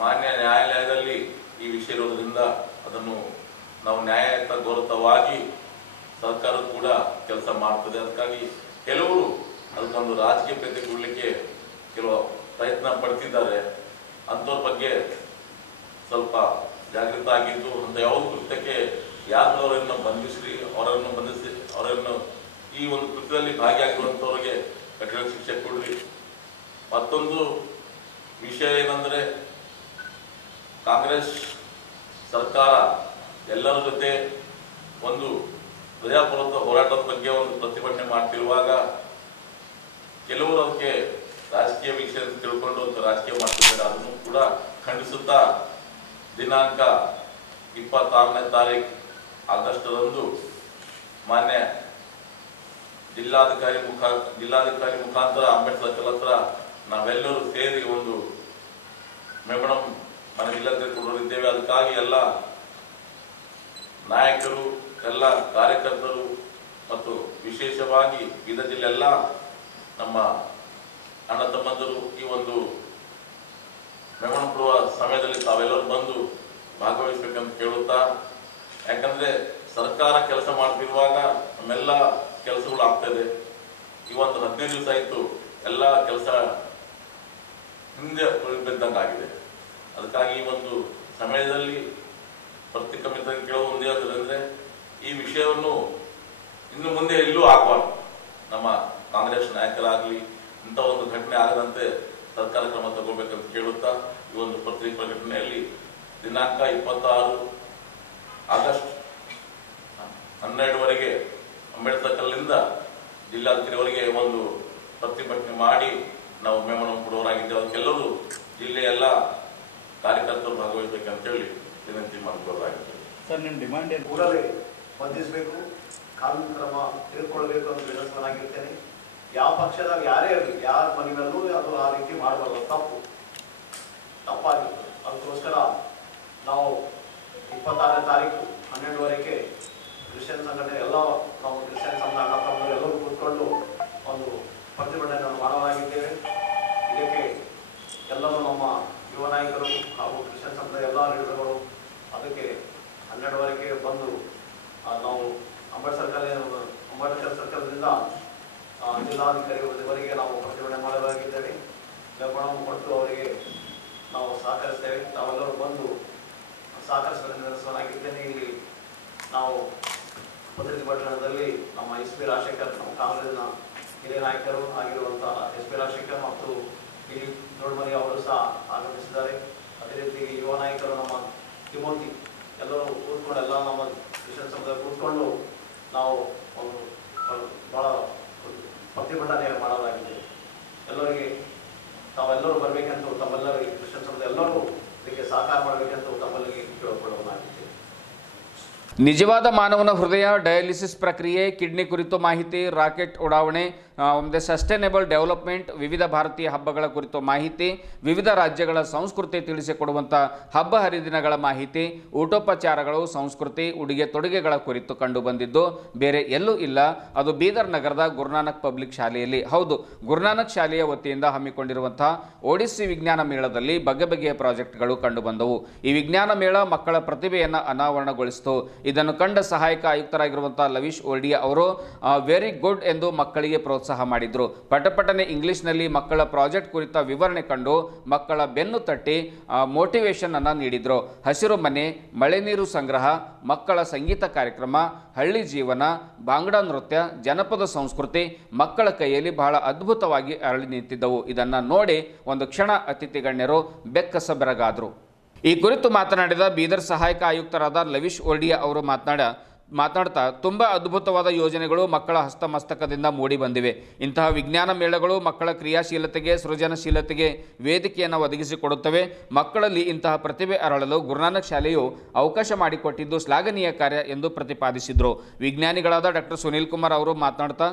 ಮಾನ್ಯ ನ್ಯಾಯಾಲಯದಲ್ಲಿ ಈ ವಿಷಯ ಇರೋದ್ರಿಂದ ಅದನ್ನು ನಾವು ನ್ಯಾಯಯುತ ಗೌರವವಾಗಿ ಸರ್ಕಾರ ಕೂಡ ಕೆಲಸ ಮಾಡ್ತದೆ. ಅದಕ್ಕಾಗಿ ಕೆಲವರು ಅದಕ್ಕೊಂದು ರಾಜಕೀಯ ಪ್ರತಿ ಕೊಡಲಿಕ್ಕೆ ಕೆಲವು ಪ್ರಯತ್ನ ಪಡ್ತಿದ್ದಾರೆ. ಅಂಥವ್ರ ಬಗ್ಗೆ ಸ್ವಲ್ಪ ಜಾಗೃತ ಆಗಿದ್ದು ಅಂತ ಯಾವ ಕೃತ್ಯಕ್ಕೆ ಯಾರನ್ನು ಬಂಧಿಸಿ ಅವರನ್ನು ಈ ಒಂದು ಕೃತ್ಯದಲ್ಲಿ ಭಾಗಿಯಾಗಿರುವಂತವರಿಗೆ ಕಠಿಣ ಶಿಕ್ಷೆ ಕೊಡ್ರಿ. ಮತ್ತೊಂದು ವಿಷಯ ಏನಂದ್ರೆ ಕಾಂಗ್ರೆಸ್ ಸರ್ಕಾರ ಎಲ್ಲರ ಜೊತೆ ಒಂದು ಪ್ರಜಾಪ್ರಭುತ್ವ ಹೋರಾಟದ ಬಗ್ಗೆ ಒಂದು ಪ್ರತಿಭಟನೆ ಮಾಡ್ತಿರುವಾಗ ಕೆಲವರು ಅದಕ್ಕೆ ರಾಜಕೀಯ ವಿಷಯ ತಿಳ್ಕೊಂಡು ರಾಜಕೀಯ ಮಾಡ್ತಿದ್ದಾರೆ. ಅದನ್ನು ಕೂಡ ಖಂಡಿಸುತ್ತಾ ದಿನಾಂಕ 26ನೇ ತಾರೀಕು ಆಗಸ್ಟ್ರಂದು ಮಾನ್ಯ ಜಿಲ್ಲಾಧಿಕಾರಿ ಮುಖಾಂತರ ಅಂಬೇಡ್ಕರ್ ಸರ್ಕಲ್ ಹತ್ರ ನಾವೆಲ್ಲರೂ ಸೇರಿ ಒಂದು ಮೆಮೊರಂ ಮನೆ ಜಿಲ್ಲಾಧಿಕಾರಿ ಕೊಡೋರಿದ್ದೇವೆ. ಅದಕ್ಕಾಗಿ ಎಲ್ಲ ನಾಯಕರು, ಎಲ್ಲ ಕಾರ್ಯಕರ್ತರು ಮತ್ತು ವಿಶೇಷವಾಗಿ ಬೀದರ್ ಜಿಲ್ಲೆ ಎಲ್ಲ ನಮ್ಮ ಅಣ್ಣ ತಮ್ಮಂದರು ಈ ಒಂದು ಮೆಮೊರಂ ಕೊಡುವ ಸಮಯದಲ್ಲಿ ತಾವೆಲ್ಲರೂ ಬಂದು ಭಾಗವಹಿಸಬೇಕಂತ ಕೇಳುತ್ತಾ, ಯಾಕಂದ್ರೆ ಸರ್ಕಾರ ಕೆಲಸ ಮಾಡ್ತಿರುವಾಗ ನಮ್ಮೆಲ್ಲ ಕೆಲಸಗಳು ಆಗ್ತದೆ. ಇವತ್ತು 15 ದಿವಸ ಆಯ್ತು ಎಲ್ಲ ಕೆಲಸ ಹಿಂದೆ ಬಿದ್ದಂಗಾಗಿದೆ. ಅದಕ್ಕಾಗಿ ಈ ಒಂದು ಸಮಯದಲ್ಲಿ ಪ್ರತಿಕ್ರಮಿತ ಕೇಳೋ ಒಂದೇ ಅಂದ್ರೆ ಈ ವಿಷಯವನ್ನು ಇನ್ನು ಮುಂದೆ ಎಲ್ಲೂ ಆಗಬಾರ್ದು. ನಮ್ಮ ಕಾಂಗ್ರೆಸ್ ನಾಯಕರಾಗ್ಲಿ ಇಂಥ ಒಂದು ಘಟನೆ ಆಗದಂತೆ ಸರ್ಕಾರ ಕ್ರಮ ತಗೋಬೇಕಂತ ಕೇಳುತ್ತಾ ಈ ಒಂದು ಪತ್ರಿಕಾ ಘಟನೆಯಲ್ಲಿ ದಿನಾಂಕ 26 ಆಗಸ್ಟ್ 12ವರೆಗೆ ಅಂಬೇಡ್ಕರ್ ಸರ್ಕಲ್ನಿಂದ ಜಿಲ್ಲಾಧಿಕಾರಿವರೆಗೆ ಒಂದು ಪ್ರತಿಭಟನೆ ಮಾಡಿ ನಾವು ಮೆಮೊರಂ ಕೊಡುವವರಾಗಿದ್ದೇವೆ. ಅದಕ್ಕೆಲ್ಲರೂ ಜಿಲ್ಲೆಯ ಎಲ್ಲ ಕಾರ್ಯಕರ್ತರು ಭಾಗವಹಿಸಬೇಕಂತ ಹೇಳಿ ವಿನಂತಿ ಮಾಡಿಕೊಳ್ಳಲಾಗಿದೆ. ಸರ್, ನಿಮ್ಮ ಡಿಮಾಂಡ್ ಏನು? ಕೂಡಲೇ ಬಂಧಿಸಬೇಕು, ಕಾನೂನು ಕ್ರಮ ತೆಗೆದುಕೊಳ್ಬೇಕು ಅಂತ ವಿನಂತಿಸಿದ್ದೇನೆ. ಯಾವ ಪಕ್ಷದಾಗ ಯಾರೇ ಇರಲಿ, ಯಾರ ಮನೆಯಲ್ಲೂ ಅದು ಆ ರೀತಿ ಮಾಡಬಾರ್ದು, ತಪ್ಪಾಗಿತ್ತು. ಅದಕ್ಕೋಸ್ಕರ ನಾವು 26ನೇ ತಾರೀಕು 12ವರೆಗೆ ಕ್ರಿಶ್ಚಿಯನ್ ಸಂಘಟನೆ ಎಲ್ಲ ನಾವು ಕ್ರಿಶ್ಚಿಯನ್ ಸಂಘ ಎಲ್ಲರೂ ಕೂತ್ಕೊಂಡು ಒಂದು ಪ್ರತಿಭಟನೆಯನ್ನು ಮಾಡಲಾಗಿದ್ದೇವೆ. ಇದಕ್ಕೆ ಎಲ್ಲರೂ ನಮ್ಮ ಯುವ ನಾಯಕರು ಹಾಗೂ ಕ್ರಿಶ್ಚಿಯನ್ ಸಂಘದ ಎಲ್ಲ ಲೀಡರ್ಗಳು ಅದಕ್ಕೆ 12ವರೆಗೆ ಬಂದು ನಾವು ಅಂಬೇಡ್ಕರ್ ಸರ್ಕಲ್ನಿಂದ ಜಿಲ್ಲಾಧಿಕಾರಿವರೆಗೆ ನಾವು ಪ್ರತಿಭಟನೆ ಮಾಡಲಾಗಿದ್ದೇವೆ. ಮೆಮೊರಂ ಕೊಟ್ಟು ಅವರಿಗೆ ನಾವು ಸಹಕರಿಸ್ತೇವೆ. ತಾವೆಲ್ಲರೂ ಬಂದು ಸಹಕರಿಸಲಾಗಿದ್ದೇನೆ. ಇಲ್ಲಿ ನಾವು ಪ್ರತಿಭಟನೆಯಲ್ಲಿ ನಮ್ಮ SP ರಾಜಶೇಖರ್, ನಮ್ಮ ಕಾಂಗ್ರೆಸ್ನ ಹಿರಿಯ ನಾಯಕರು ಆಗಿರುವಂತಹ SP ರಾಜಶೇಖರ್ ಮತ್ತು ಫಿಲಿಪ್ ದೊಡ್ಮನಿ ಅವರು ಸಹ ಆಗಮಿಸಿದ್ದಾರೆ. ಅದೇ ರೀತಿ ಯುವ ನಾಯಕರು ನಮ್ಮ ತಿಮೋತಿ ಎಲ್ಲರೂ ಕೂತ್ಕೊಂಡು ಎಲ್ಲ ನಮ್ಮ ಕ್ರಿಶ್ಚಿಯನ್ ಸಮುದಾಯ ಕೂತ್ಕೊಂಡು ನಾವು ಒಂದು ಬಹಳ ಪ್ರತಿಭಟನೆ ಮಾಡಲಾಗಿದೆ. ಎಲ್ಲರಿಗೆ ತಾವೆಲ್ಲರೂ ಬರಬೇಕಂತ ತಮ್ಮೆಲ್ಲರಿಗೆ ಕ್ರಿಶ್ಚಿಯನ್ ಸಮುದಾಯ ಎಲ್ಲರೂ ಇದಕ್ಕೆ ಸಹಕಾರ ಮಾಡಬೇಕಂತ ತಮ್ಮಲ್ಲಿಗೆ ಕೇಳಿಕೊಳ್ಳಲಾಗಿದೆ. ನಿಜವಾದ ಮಾನವನ ಹೃದಯ ಡಯಾಲಿಸಿಸ್ ಪ್ರಕ್ರಿಯೆ, ಕಿಡ್ನಿ ಕುರಿತು ಮಾಹಿತಿ, ರಾಕೆಟ್ ಉಡಾವಣೆ, ಒಂದು ಸಸ್ಟೈನೇಬಲ್ ಡೆವಲಪ್ಮೆಂಟ್, ವಿವಿಧ ಭಾರತೀಯ ಹಬ್ಬಗಳ ಕುರಿತು ಮಾಹಿತಿ, ವಿವಿಧ ರಾಜ್ಯಗಳ ಸಂಸ್ಕೃತಿ ತಿಳಿಸಿಕೊಡುವಂಥ ಹಬ್ಬ ಹರಿದಿನಗಳ ಮಾಹಿತಿ, ಊಟೋಪಚಾರಗಳು, ಸಂಸ್ಕೃತಿ, ಉಡುಗೆ ತೊಡುಗೆಗಳ ಕುರಿತು ಕಂಡು ಬಂದಿದ್ದು ಬೇರೆ ಎಲ್ಲೂ ಇಲ್ಲ. ಅದು ಬೀದರ್ ನಗರದ ಗುರುನಾನಕ್ ಪಬ್ಲಿಕ್ ಶಾಲೆಯಲ್ಲಿ. ಹೌದು, ಗುರುನಾನಕ್ ಶಾಲೆಯ ವತಿಯಿಂದ ಹಮ್ಮಿಕೊಂಡಿರುವಂತಹ ಒಡಿಸ್ಸಿ ವಿಜ್ಞಾನ ಮೇಳದಲ್ಲಿ ಬಗೆ ಬಗೆಯ ಪ್ರಾಜೆಕ್ಟ್ಗಳು ಕಂಡು ಬಂದವು. ಈ ವಿಜ್ಞಾನ ಮೇಳ ಮಕ್ಕಳ ಪ್ರತಿಭೆಯನ್ನು ಅನಾವರಣಗೊಳಿಸಿತು. ಇದನ್ನು ಕಂಡ ಸಹಾಯಕ ಆಯುಕ್ತರಾಗಿರುವಂತಹ ಲವೀಶ್ ಓಲ್ಡಿಯಾ ಅವರು ವೆರಿ ಗುಡ್ ಎಂದು ಮಕ್ಕಳಿಗೆ ಪ್ರೋತ್ಸಾಹ ಮಾಡಿದರು. ಪಟಪಟನೆ ಇಂಗ್ಲಿಷ್ನಲ್ಲಿ ಮಕ್ಕಳ ಪ್ರಾಜೆಕ್ಟ್ ಕುರಿತ ವಿವರಣೆ ಕಂಡು ಮಕ್ಕಳ ಬೆನ್ನು ತಟ್ಟಿ ಮೋಟಿವೇಶನ್ ಅನ್ನು ನೀಡಿದರು. ಹಸಿರು ಮನೆ, ಮಳೆ ನೀರು ಸಂಗ್ರಹ, ಮಕ್ಕಳ ಸಂಗೀತ ಕಾರ್ಯಕ್ರಮ, ಹಳ್ಳಿ ಜೀವನ, ಬಾಂಗ್ಡಾ ನೃತ್ಯ, ಜನಪದ ಸಂಸ್ಕೃತಿ ಮಕ್ಕಳ ಕೈಯಲ್ಲಿ ಬಹಳ ಅದ್ಭುತವಾಗಿ ಅರಳಿ ನಿಂತಿದ್ದವು. ಇದನ್ನು ನೋಡಿ ಒಂದು ಕ್ಷಣ ಅತಿಥಿ ಗಣ್ಯರು ಬೆಕ್ಕಸ ಬೆರಗಾದರು. ಈ ಕುರಿತು ಮಾತನಾಡಿದ ಬೀದರ್ ಸಹಾಯಕ ಆಯುಕ್ತರಾದ ಲವೀಶ್ ಓಲ್ಡಿಯಾ ಅವರು ಮಾತನಾಡ್ತಾ ತುಂಬ ಅದ್ಭುತವಾದ ಯೋಜನೆಗಳು ಮಕ್ಕಳ ಹಸ್ತಮಸ್ತಕದಿಂದ ಮೂಡಿ ಬಂದಿವೆ. ಇಂತಹ ವಿಜ್ಞಾನ ಮೇಳಗಳು ಮಕ್ಕಳ ಕ್ರಿಯಾಶೀಲತೆಗೆ, ಸೃಜನಶೀಲತೆಗೆ ವೇದಿಕೆಯನ್ನು ಒದಗಿಸಿಕೊಡುತ್ತವೆ. ಮಕ್ಕಳಲ್ಲಿ ಇಂತಹ ಪ್ರತಿಭೆ ಅರಳಲು ಗುರುನಾನಕ್ ಶಾಲೆಯು ಅವಕಾಶ ಮಾಡಿಕೊಟ್ಟಿದ್ದು ಶ್ಲಾಘನೀಯ ಕಾರ್ಯ ಎಂದು ಪ್ರತಿಪಾದಿಸಿದರು. ವಿಜ್ಞಾನಿಗಳಾದ ಡಾಕ್ಟರ್ ಸುನೀಲ್ ಕುಮಾರ್ ಅವರು ಮಾತನಾಡ್ತಾ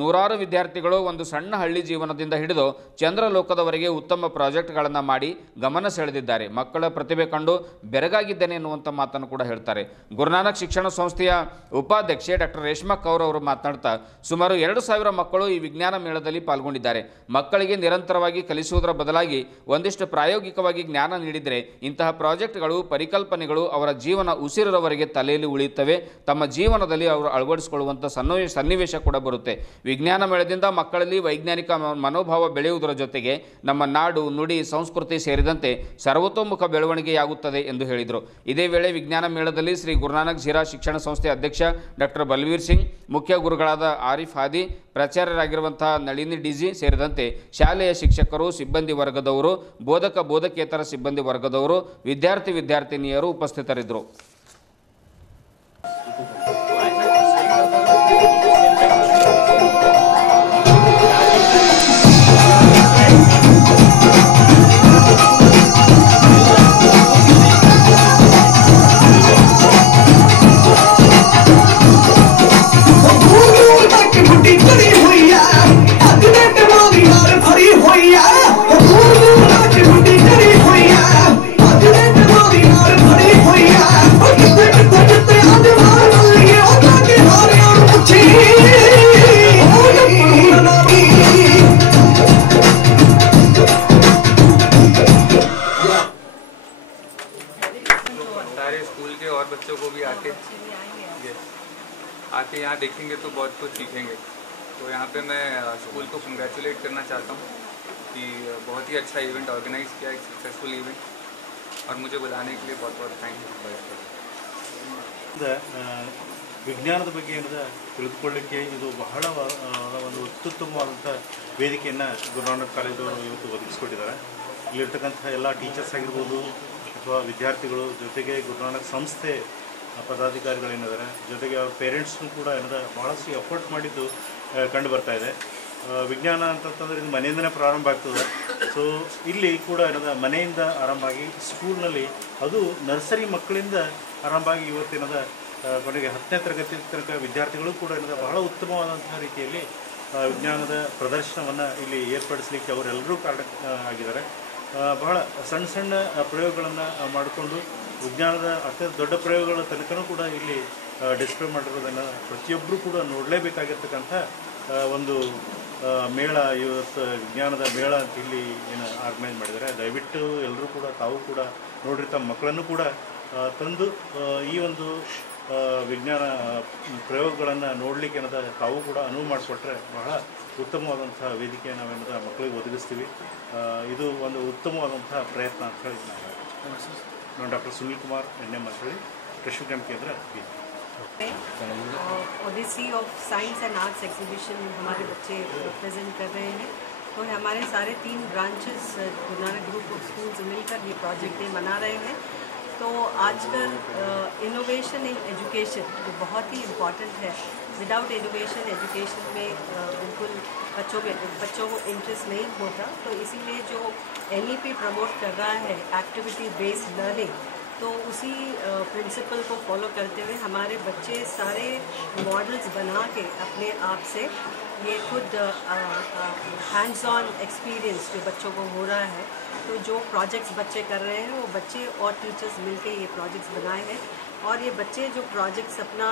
ನೂರಾರು ವಿದ್ಯಾರ್ಥಿಗಳು ಒಂದು ಸಣ್ಣ ಹಳ್ಳಿ ಜೀವನದಿಂದ ಹಿಡಿದು ಚಂದ್ರಲೋಕದವರೆಗೆ ಉತ್ತಮ ಪ್ರಾಜೆಕ್ಟ್ಗಳನ್ನು ಮಾಡಿ ಗಮನ ಸೆಳೆದಿದ್ದಾರೆ. ಮಕ್ಕಳ ಪ್ರತಿಭೆ ಕಂಡು ಬೆರಗಾಗಿದ್ದೇನೆ ಎನ್ನುವಂಥ ಮಾತನ್ನು ಕೂಡ ಹೇಳ್ತಾರೆ. ಗುರುನಾನಕ್ ಶಿಕ್ಷಣ ಸಂಸ್ಥೆಯ ಉಪಾಧ್ಯಕ್ಷೆ ಡಾಕ್ಟರ್ ರೇಷ್ಮಾ ಕೌರ್ ಅವರು ಮಾತನಾಡ್ತಾ ಸುಮಾರು 2000 ಮಕ್ಕಳು ಈ ವಿಜ್ಞಾನ ಮೇಳದಲ್ಲಿ ಪಾಲ್ಗೊಂಡಿದ್ದಾರೆ. ಮಕ್ಕಳಿಗೆ ನಿರಂತರವಾಗಿ ಕಲಿಸುವುದರ ಬದಲಾಗಿ ಒಂದಿಷ್ಟು ಪ್ರಾಯೋಗಿಕವಾಗಿ ಜ್ಞಾನ ನೀಡಿದರೆ ಇಂತಹ ಪ್ರಾಜೆಕ್ಟ್ಗಳು, ಪರಿಕಲ್ಪನೆಗಳು ಅವರ ಜೀವನ ಉಸಿರವರೆಗೆ ತಲೆಯಲ್ಲಿ ಉಳಿಯುತ್ತವೆ. ತಮ್ಮ ಜೀವನದಲ್ಲಿ ಅವರು ಅಳವಡಿಸಿಕೊಳ್ಳುವಂಥ ಸನ್ನಿವೇಶ ಕೂಡ ಬರುತ್ತೆ. ವಿಜ್ಞಾನ ಮೇಳದಿಂದ ಮಕ್ಕಳಲ್ಲಿ ವೈಜ್ಞಾನಿಕ ಮನೋಭಾವ ಬೆಳೆಯುವುದರ ಜೊತೆಗೆ ನಮ್ಮ ನಾಡು, ನುಡಿ, ಸಂಸ್ಕೃತಿ ಸೇರಿದಂತೆ ಸರ್ವತೋಮುಖ ಬೆಳವಣಿಗೆಯಾಗುತ್ತದೆ ಎಂದು ಹೇಳಿದರು. ಇದೇ ವೇಳೆ ವಿಜ್ಞಾನ ಮೇಳದಲ್ಲಿ ಶ್ರೀ ಗುರುನಾನಕ್ ಝೀರಾ ಶಿಕ್ಷಣ ಸಂಸ್ಥೆ ಅಧ್ಯಕ್ಷ ಡಾಕ್ಟರ್ ಬಲ್ವೀರ್ ಸಿಂಗ್, ಮುಖ್ಯ ಗುರುಗಳಾದ ಆರಿಫ್ ಹಾದಿ, ಪ್ರಾಚಾರ್ಯರಾಗಿರುವಂತಹ ನಳಿನಿ ಡಿಜಿ ಸೇರಿದಂತೆ ಶಾಲೆಯ ಶಿಕ್ಷಕರು, ಸಿಬ್ಬಂದಿ ವರ್ಗದವರು, ಬೋಧಕೇತರ ಸಿಬ್ಬಂದಿ ವರ್ಗದವರು, ವಿದ್ಯಾರ್ಥಿನಿಯರು ಉಪಸ್ಥಿತರಿದ್ದರು. आके यहाँ देखेंगे तो बहुत कुछ सीखेंगे. तो यहाँ पे मैं स्कूल को कंग्रेचुलेट करना चाहता हूँ कि बहुत ही अच्छा इवेंट ऑर्गेनाइज किया, एक सक्सेसफुल इवेंट, और मुझे बुलाने के लिए बहुत बहुत थैंक यू. ವಿಜ್ಞಾನದ ಬಗ್ಗೆ ಏನಿದೆ ತಿಳಿದುಕೊಳ್ಳಿಕ್ಕೆ ಇದು ಬಹಳ ಒಂದು ಅತ್ಯುತ್ತಮವಾದಂಥ ವೇದಿಕೆಯನ್ನು ಗುರುನಾನಕ್ ಕಾಲೇಜವರು ಇವತ್ತು ಒದಗಿಸ್ಕೊಟ್ಟಿದ್ದಾರೆ. ಇಲ್ಲಿರ್ತಕ್ಕಂಥ ಎಲ್ಲ ಟೀಚರ್ಸ್ ಆಗಿರ್ಬೋದು ಅಥವಾ ವಿದ್ಯಾರ್ಥಿಗಳು, ಜೊತೆಗೆ ಗುರುನಾನಕ್ ಸಂಸ್ಥೆ ಪದಾಧಿಕಾರಿಗಳೇನಿದ್ದಾರೆ, ಜೊತೆಗೆ ಅವ್ರ ಪೇರೆಂಟ್ಸ್ನು ಕೂಡ ಏನಿದೆ ಭಾಳಷ್ಟು ಎಫರ್ಟ್ ಮಾಡಿದ್ದು ಕಂಡು ಬರ್ತಾ ಇದೆ. ವಿಜ್ಞಾನ ಅಂತಂತಂದರೆ ಇದು ಮನೆಯಿಂದನೇ ಪ್ರಾರಂಭ ಆಗ್ತದೆ. ಸೊ ಇಲ್ಲಿ ಕೂಡ ಏನಿದೆ ಮನೆಯಿಂದ ಆರಂಭ ಆಗಿ ಸ್ಕೂಲ್ನಲ್ಲಿ, ಅದು ನರ್ಸರಿ ಮಕ್ಕಳಿಂದ ಆರಂಭ ಆಗಿ ಇವತ್ತೇನದ ಕೊನೆಗೆ 10ನೇ ತರಗತಿ ತನಕ ವಿದ್ಯಾರ್ಥಿಗಳು ಕೂಡ ಏನಿದೆ ಬಹಳ ಉತ್ತಮವಾದಂತಹ ರೀತಿಯಲ್ಲಿ ವಿಜ್ಞಾನದ ಪ್ರದರ್ಶನವನ್ನು ಇಲ್ಲಿ ಏರ್ಪಡಿಸಲಿಕ್ಕೆ ಅವರೆಲ್ಲರೂ ಕಾರಣ ಆಗಿದ್ದಾರೆ. ಬಹಳ ಸಣ್ಣ ಸಣ್ಣ ಪ್ರಯೋಗಗಳನ್ನು ಮಾಡಿಕೊಂಡು ವಿಜ್ಞಾನದ ಅತ್ಯಂತ ದೊಡ್ಡ ಪ್ರಯೋಗಗಳ ತನಕನೂ ಕೂಡ ಇಲ್ಲಿ ಡಿಸ್ಪ್ಲೇ ಮಾಡಿರೋದನ್ನು ಪ್ರತಿಯೊಬ್ಬರೂ ಕೂಡ ನೋಡಲೇಬೇಕಾಗಿರ್ತಕ್ಕಂಥ ಒಂದು ಮೇಳ, ಇವತ್ತು ವಿಜ್ಞಾನದ ಮೇಳ ಅಂತ ಇಲ್ಲಿ ಏನು ಆರ್ಗನೈಸ್ ಮಾಡಿದ್ದಾರೆ. ದಯವಿಟ್ಟು ಎಲ್ಲರೂ ಕೂಡ ತಾವು ಕೂಡ ನೋಡ್ರಿ, ತಮ್ಮ ಮಕ್ಕಳನ್ನು ಕೂಡ ತಂದು ಈ ಒಂದು ವಿಜ್ಞಾನ ಪ್ರಯೋಗಗಳನ್ನು ನೋಡಲಿಕ್ಕೆ ಏನದ ತಾವು ಕೂಡ ಅನುವು ಮಾಡಿಕೊಟ್ರೆ ಬಹಳ ಉತ್ತಮವಾದಂಥ ವೇದಿಕೆ ನಾವೇನದ ಮಕ್ಕಳಿಗೆ ಒದಗಿಸ್ತೀವಿ. ಇದು ಒಂದು ಉತ್ತಮವಾದಂಥ ಪ್ರಯತ್ನ ಅಂತ ಹೇಳಿ ನಾನು ಡಾಕ್ಟರ್ ಸುನೀಲ್ ಕುಮಾರ್ NM ಅಂತ ಹೇಳಿ Krishi Vigyan Kendra odyssey of science and arts exhibition हमारे बच्चे प्रेजेंट कर रहे हैं. तो हमारे सारे 3 branches Guru Nanak group of schools मिलकर ये प्रोजेक्ट मना रहे हैं. तो आजकल इनोवेशन इन एजुकेशन जो बहुत ही इम्पॉर्टेंट है. विदाउट एजुकेशन में बिल्कुल बच्चों को इंटरेस्ट नहीं होता. तो इसीलिए जो NEP प्रमोट कर रहा है एक्टिविटी बेस्ड लर्निंग, तो उसी प्रिंसिपल को फॉलो करते हुए हमारे बच्चे सारे मॉडल्स बना के अपने आप से ये खुद हैंड्स ऑन एक्सपीरियंस जो बच्चों को हो रहा है। तो जो प्रोजेक्ट्स बच्चे कर रहे हैं वो बच्चे और टीचर्स मिलके ये प्रोजेक्ट्स बनाए हैं, और ये बच्चे जो प्रोजेक्ट्स अपना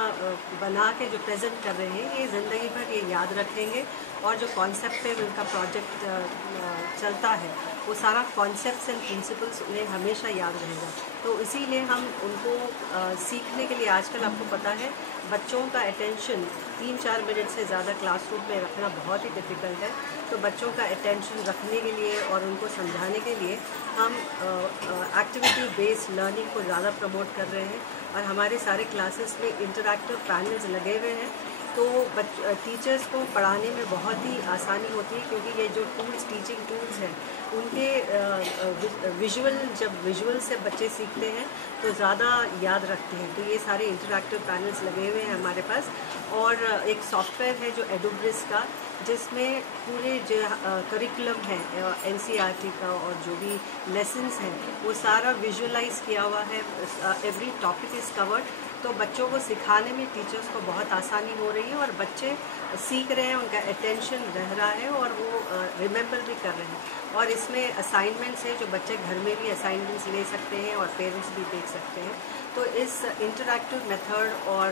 बना के जो प्रेजेंट कर रहे हैं ये ज़िंदगी भर ये याद रखेंगे, और जो कॉन्सेप्ट पे उनका प्रोजेक्ट चलता है वो सारा कॉन्सेप्ट्स एंड प्रिंसिपल्स उन्हें हमेशा याद रहेगा। तो इसीलिए हम उनको सीखने के लिए, आजकल आपको पता है बच्चों का अटेंशन 3-4 मिनट से ज़्यादा क्लासरूम में रखना बहुत ही डिफ़िकल्ट है। तो बच्चों का अटेंशन रखने के लिए और उनको समझाने के लिए हम एक्टिविटी बेस्ड लर्निंग को ज़्यादा प्रमोट कर रहे हैं, और हमारे सारे क्लासेस में इंटरैक्टिव पैनल्स लगे हुए हैं। तो टीचर्स को पढ़ाने में बहुत ही आसानी होती है, क्योंकि ये जो टूल्स, टीचिंग टूल्स हैं, उनके जब विजुअल से बच्चे सीखते हैं तो ज़्यादा याद रखते हैं। तो ये सारे इंटरैक्टिव पैनल्स लगे हुए हैं हमारे पास, और एक सॉफ्टवेयर है जो एडोब्रिस का, जिसमें पूरे जो करिकुलम है NCERT का और जो भी लेसन्स हैं वो सारा विजुअलाइज किया हुआ है। एवरी टॉपिक इज़ कवर्ड, तो बच्चों को सिखाने में टीचर्स को बहुत आसानी हो रही है, और बच्चे सीख रहे हैं, उनका अटेंशन रह रहा है और वो रिमेंबर भी कर रहे हैं। और इसमें असाइनमेंट्स हैं जो बच्चे घर में भी असाइनमेंट्स ले सकते हैं और पेरेंट्स भी देख सकते हैं। तो इस इंटरैक्टिव मेथड और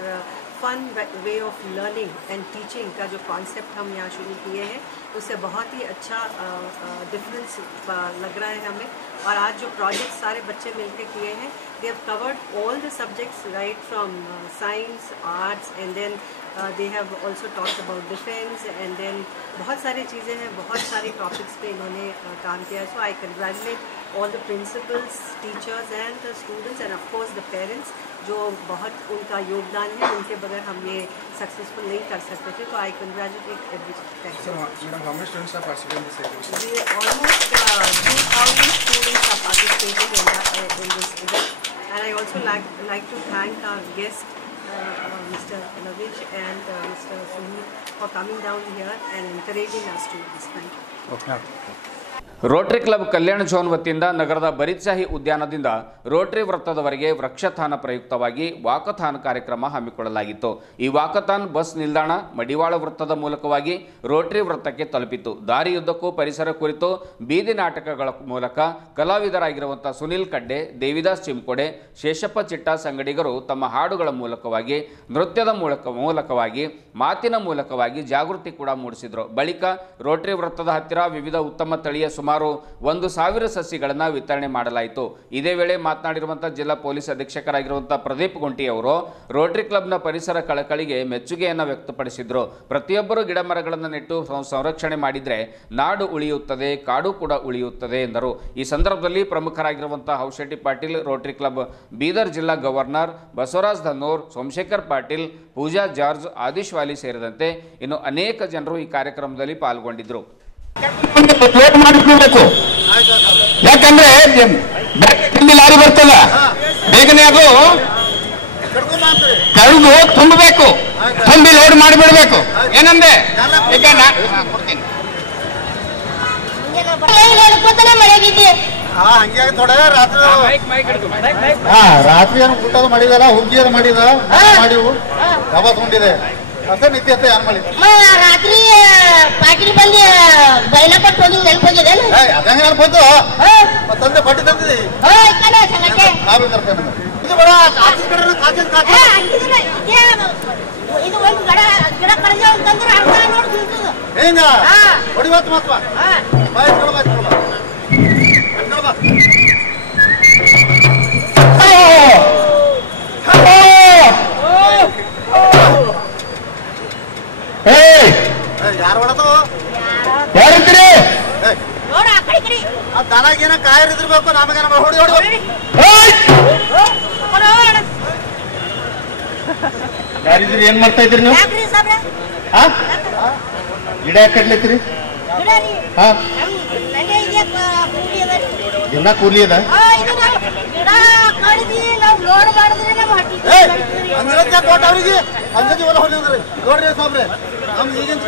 fun way of learning and teaching का जो कॉन्सेप्ट हम यहाँ शुरू किए हैं उससे बहुत ही अच्छा डिफरेंस लग रहा है हमें। और आज जो प्रोजेक्ट सारे बच्चे मिलकर किए हैं, they have covered all the subjects right from science, arts, and then they have also talked about defence, and then बहुत सारी चीज़ें हैं, बहुत सारे टॉपिक्स पे इन्होंने काम किया है। So I congratulate all the principals, teachers and the students, and of course the parents, जो बहुत उनका योगदान है, उनके बगैर हम ये सक्सेसफुल नहीं कर सकते थे। तो आई congratulate every Almost 2,000 students are participating in this event, and I also like to thank our guest Mr. Lavish and Mr. Sunil for coming down here and encouraging our students. Thank you. Okay. Rotary club Kalyana zone ವತಿಯಿಂದ ನಗರದ ಬರಿತ್ಸಾಹಿ ಉದ್ಯಾನದಿಂದ ರೋಟರಿ ವೃತ್ತದವರೆಗೆ ವೃಕ್ಷಥಾನ ಪ್ರಯುಕ್ತವಾಗಿ ವಾಕಥಾನ್ ಕಾರ್ಯಕ್ರಮ ಹಮ್ಮಿಕೊಳ್ಳಲಾಗಿತ್ತು. ಈ ವಾಕಥಾನ್ ಬಸ್ ನಿಲ್ದಾಣ ಮಡಿವಾಳ ವೃತ್ತದ ಮೂಲಕವಾಗಿ ರೋಟರಿ ವೃತ್ತಕ್ಕೆ ತಲುಪಿತು. ದಾರಿಯುದ್ದಕ್ಕೂ ಪರಿಸರ ಕುರಿತು ಬೀದಿ ನಾಟಕಗಳ ಮೂಲಕ ಕಲಾವಿದರಾಗಿರುವಂತಹ ಸುನಿಲ್ ಕಡ್ಡೆ, ದೇವಿದಾಸ್ ಚಿಮ್ಕೋಡೆ, ಶೇಷಪ್ಪ ಚಿಟ್ಟ ಸಂಗಡಿಗರು ತಮ್ಮ ಹಾಡುಗಳ ಮೂಲಕವಾಗಿ, ನೃತ್ಯದ ಮೂಲಕವಾಗಿ, ಮಾತಿನ ಮೂಲಕವಾಗಿ ಜಾಗೃತಿ ಕೂಡ ಮೂಡಿಸಿದರು. ಬಳಿಕ ರೋಟರಿ ವೃತ್ತದ ಹತ್ತಿರ ವಿವಿಧ ಉತ್ತಮ ತಳಿಯ ಸುಮಾರು 1,000 ಸಸಿಗಳನ್ನು ವಿತರಣೆ ಮಾಡಲಾಯಿತು. ಇದೇ ವೇಳೆ ಮಾತನಾಡಿರುವಂತಹ ಜಿಲ್ಲಾ ಪೊಲೀಸ್ ಅಧೀಕ್ಷಕರಾಗಿರುವಂತಹ ಪ್ರದೀಪ್ ಗುಂಟಿ ಅವರು ರೋಟರಿ ಕ್ಲಬ್ನ ಪರಿಸರ ಕಳಕಳಿಗೆ ಮೆಚ್ಚುಗೆಯನ್ನು ವ್ಯಕ್ತಪಡಿಸಿದರು. ಪ್ರತಿಯೊಬ್ಬರು ಗಿಡ ಮರಗಳನ್ನು ನೆಟ್ಟು ಸಂರಕ್ಷಣೆ ಮಾಡಿದರೆ ನಾಡು ಉಳಿಯುತ್ತದೆ, ಕಾಡು ಕೂಡ ಉಳಿಯುತ್ತದೆ ಎಂದರು. ಈ ಸಂದರ್ಭದಲ್ಲಿ ಪ್ರಮುಖರಾಗಿರುವಂತಹ ಹೌಶೆಟ್ಟಿ ಪಾಟೀಲ್, ರೋಟರಿ ಕ್ಲಬ್ ಬೀದರ್ ಜಿಲ್ಲಾ ಗವರ್ನರ್ ಬಸವರಾಜ್ ಧನ್ನೂರ್, ಸೋಮಶೇಖರ್ ಪಾಟೀಲ್, ಪೂಜಾ ಜಾರ್ಜ್, ಆದಿಶ್ ವಾಲಿ ಸೇರಿದಂತೆ ಇನ್ನು ಅನೇಕ ಜನರು ಈ ಕಾರ್ಯಕ್ರಮದಲ್ಲಿ ಪಾಲ್ಗೊಂಡಿದ್ದರು. ಮಾಡಿಸ್ಬೇಕು, ಯಾಕಂದ್ರೆ ಲಾರಿ ಬರ್ತಲ್ಲ, ಬೇಗನೆ ಅದು ಕಳೆದು ತುಂಬಬೇಕು, ತುಂಬಿ ಲೋಡ್ ಮಾಡಿಬಿಡ್ಬೇಕು. ಏನಂದ್ರೆ ಈಗ ರಾತ್ರಿ ಏನು ಊಟದ ಮಾಡಿದಲ್ಲ, ಹುಗ್ಗಿ ಅದು ಮಾಡಿದ ಮಾಡಿವು ದಬಾ ತಗೊಂಡಿದೆ ಅದ ನಿತ್ಯ ಏನ್ ಮಾಡಿ ರಾತ್ರಿ ಪಾಟೀಲ್ ಬಂದು ಬೈಲ ಕೊಟ್ಟು ಹೋಗಿ ನೆನಪೋಗಿದೆ. ಅದಂಗ ನೆನಪೋದು ತಂದೆ ಬಟ್ಟೆ ತಂದಿದೆ ಇದು ಒಂದು ಗಿಡ ಕಡಿದ ಅಂತಂದ್ರೆ ಅರ್ಧ ನೋಡಿ ಹೆಂಗ ಹೊಡಿವತ್ತು ಮಾತ್ರ ಯಾರು ಹೊಡದು ಯಾರಿದ್ರಿ ದನಗೇನ ಕಾಯಿರಿದಿರ್ಬೇಕು, ನಮಗೇನ ಹೊಡಿ ಹೊಡಿ ಯಾರಿದ್ರಿ? ಏನ್ ಮಾಡ್ತಾ ಇದ್ರಿ ನೀವು? ಗಿಡ ಯಾಕೆ ಕಡ್ಲೈತ್ರಿ? ದಿನ ಕೂಲಿ ಅದ ಅವ್ರಿಗೆ ನೋಡ್ರಿ ಸಾಬ್ರೆ, ನಮ್ ಈಗಿನ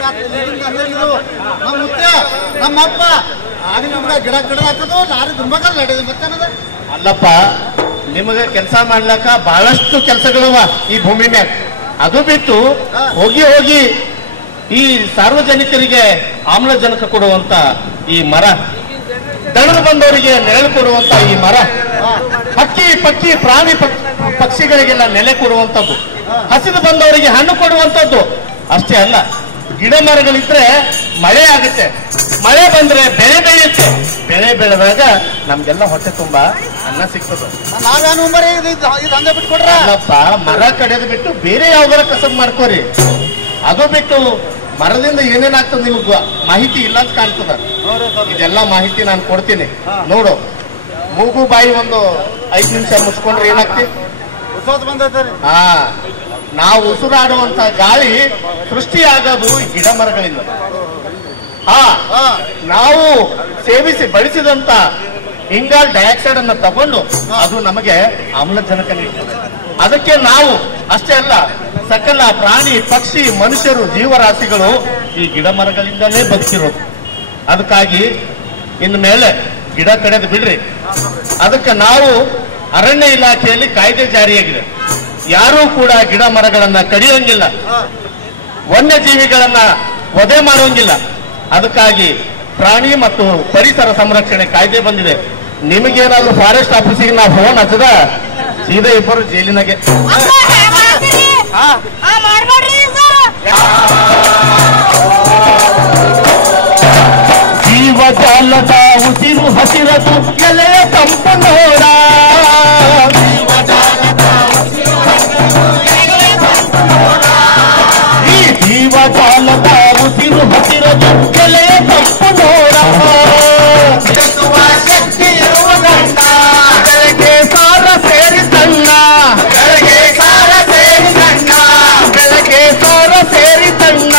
ನಮ್ಮ ಮುತ್ಯ ನಮ್ಮ ಅಪ್ಪ ಆಗಿ ನಮ್ಗೆ ಗಿಡ ಗಿಡ ಹಾಕೋದು ಲಾರಿ ತುಂಬಕಲ್ಲ ನಡೆದ ಮತ್ತೇನದ ಅಲ್ಲಪ್ಪ. ನಿಮಗೆ ಕೆಲಸ ಮಾಡ್ಲಕ್ಕ ಬಹಳಷ್ಟು ಕೆಲಸಗಳವ ಈ ಭೂಮಿ ಮ್ಯಾಗ. ಅದು ಬಿಟ್ಟು ಹೋಗಿ ಹೋಗಿ ಈ ಸಾರ್ವಜನಿಕರಿಗೆ ಆಮ್ಲಜನಕ ಕೊಡುವಂತ ಈ ಮರ, ದಣದು ಬಂದವರಿಗೆ ನೆರಳು ಕೊಡುವಂತ ಈ ಮರ, ಹಕ್ಕಿ ಪಕ್ಷಿ ಪ್ರಾಣಿ ಪಕ್ಷಿಗಳಿಗೆಲ್ಲ ನೆಲೆ ಕೊಡುವಂಥದ್ದು, ಹಸಿದು ಬಂದವರಿಗೆ ಹಣ್ಣು ಕೊಡುವಂಥದ್ದು. ಅಷ್ಟೇ ಅಲ್ಲ, ಗಿಡ ಮರಗಳಿದ್ರೆ ಮಳೆ ಆಗುತ್ತೆ, ಮಳೆ ಬಂದ್ರೆ ಬೆಳೆ ಬೆಳೆಯುತ್ತೆ, ಬೆಳೆ ಬೆಳೆದಾಗ ನಮ್ಗೆಲ್ಲ ಹೊಟ್ಟೆ ತುಂಬಾ ಅನ್ನ ಸಿಗ್ತದೆ. ಅಲ್ಲಪ್ಪ, ಮರ ಕಡಿಯೋದು ಬಿಟ್ಟು ಬೇರೆ ಯಾವ್ದಾರ ಕಸಬ್ ಮಾಡ್ಕೋರಿ. ಅದು ಬಿಟ್ಟು ಮರದಿಂದ ಏನೇನಾಗ್ತದೆ ನಿಮ್ಗೆ ಮಾಹಿತಿ ಇಲ್ಲ ಅಂತ ಕಾಣ್ತದ. ಇದೆಲ್ಲ ಮಾಹಿತಿ ನಾನು ಕೊಡ್ತೀನಿ, ನೋಡು. ಮೂಗು ಬಾಯಿ ಒಂದು 5 ನಿಮಿಷ ಮುಚ್ಕೊಂಡ್ರೆ ಏನಾಗ್ತಿ? ಹಾ, ನಾವು ಉಸಿರಾಡುವಂತ ಗಾಳಿ ಸೃಷ್ಟಿಯಾಗೋದು ಗಿಡ ಮರಗಳಿಂದ. ನಾವು ಸೇವಿಸಿ ಬಳಸಿದಂತ ಇಂಗಾಲ್ ಡೈಆಕ್ಸೈಡ್ ಅನ್ನ ತಗೊಂಡು ಅದು ನಮಗೆ ಆಮ್ಲಜನಕ ನೀಡುತ್ತದೆ. ಅದಕ್ಕೆ ನಾವು ಅಷ್ಟೇ ಅಲ್ಲ, ಸಕಲ ಪ್ರಾಣಿ ಪಕ್ಷಿ ಮನುಷ್ಯರು ಜೀವರಾಶಿಗಳು ಈ ಗಿಡ ಮರಗಳಿಂದಲೇ ಬದುಕಿರೋದು. ಅದಕ್ಕಾಗಿ ಇನ್ನು ಮೇಲೆ ಗಿಡ ಕಡಿಯೋದು ಬಿಡ್ರಿ. ಅದಕ್ಕೆ ನಾವು ಅರಣ್ಯ ಇಲಾಖೆಯಲ್ಲಿ ಕಾಯ್ದೆ ಜಾರಿಯಾಗಿದೆ. ಯಾರೂ ಕೂಡ ಗಿಡ ಮರಗಳನ್ನ ಕಡಿಯೋಂಗಿಲ್ಲ, ವನ್ಯಜೀವಿಗಳನ್ನ ವಧೆ ಮಾಡೋಂಗಿಲ್ಲ. ಅದಕ್ಕಾಗಿ ಪ್ರಾಣಿ ಮತ್ತು ಪರಿಸರ ಸಂರಕ್ಷಣೆ ಕಾಯ್ದೆ ಬಂದಿದೆ. ನಿಮಗೇನಾದ್ರೂ ಫಾರೆಸ್ಟ್ ಆಫೀಸಿಗೆ ನಾವು ಫೋನ್ ಹಚ್ಚದ ಸೀದಾ ಇಬ್ಬರು ಜೈಲಿನಾಗೆ. ಜೀವಜಾಲದ ಉಸಿರು ಹಸಿರದು ಎಲೆಯ ತಂಪು ನೋಡ, ಈ ಜೀವಜಾಲದ ಉಸಿರು ಹಸಿರದು ಎಲೆಯ ತಂಪು ನೋಡ. ಶಕ್ತಿ ಇರುವ ಗಂಡ ಬೆಳಗ್ಗೆ ಸಾರ ಸೇರಿ ಸಣ್ಣ, ಬೆಳಗ್ಗೆ ಸಾರ ಸೇರಿ ಸಣ್ಣ, ಬೆಳಗ್ಗೆ ಸಾರ ಸೇರಿ ಸಣ್ಣ,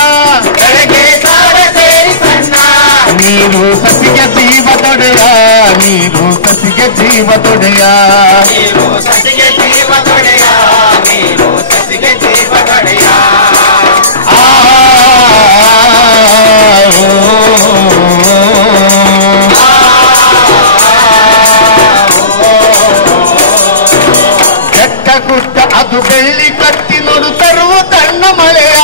ಬೆಳಗ್ಗೆ ಸಾರ ಸೇರಿ ಸಣ್ಣ. ನೀರು ಸಸಿಗೆ ಜೀವ ತೊಡೆಯ, ನೀರು ಸಸಿಗೆ ಜೀವ ತೊಡೆಯ, ನೀರು ಸಸಿಗೆ ಜೀವ ತೊಡೆಯ, ನೀರು ಸಸಿಗೆ ಜೀವ ತೊಡೆಯ. ಬೆಟ್ಟ ಗುಡ್ಡ ಅದು ಬೆಳ್ಳಿ ಕಟ್ಟಿ ನೋಡು ತರುವ ತಣ್ಣ ಮಳೆಯ,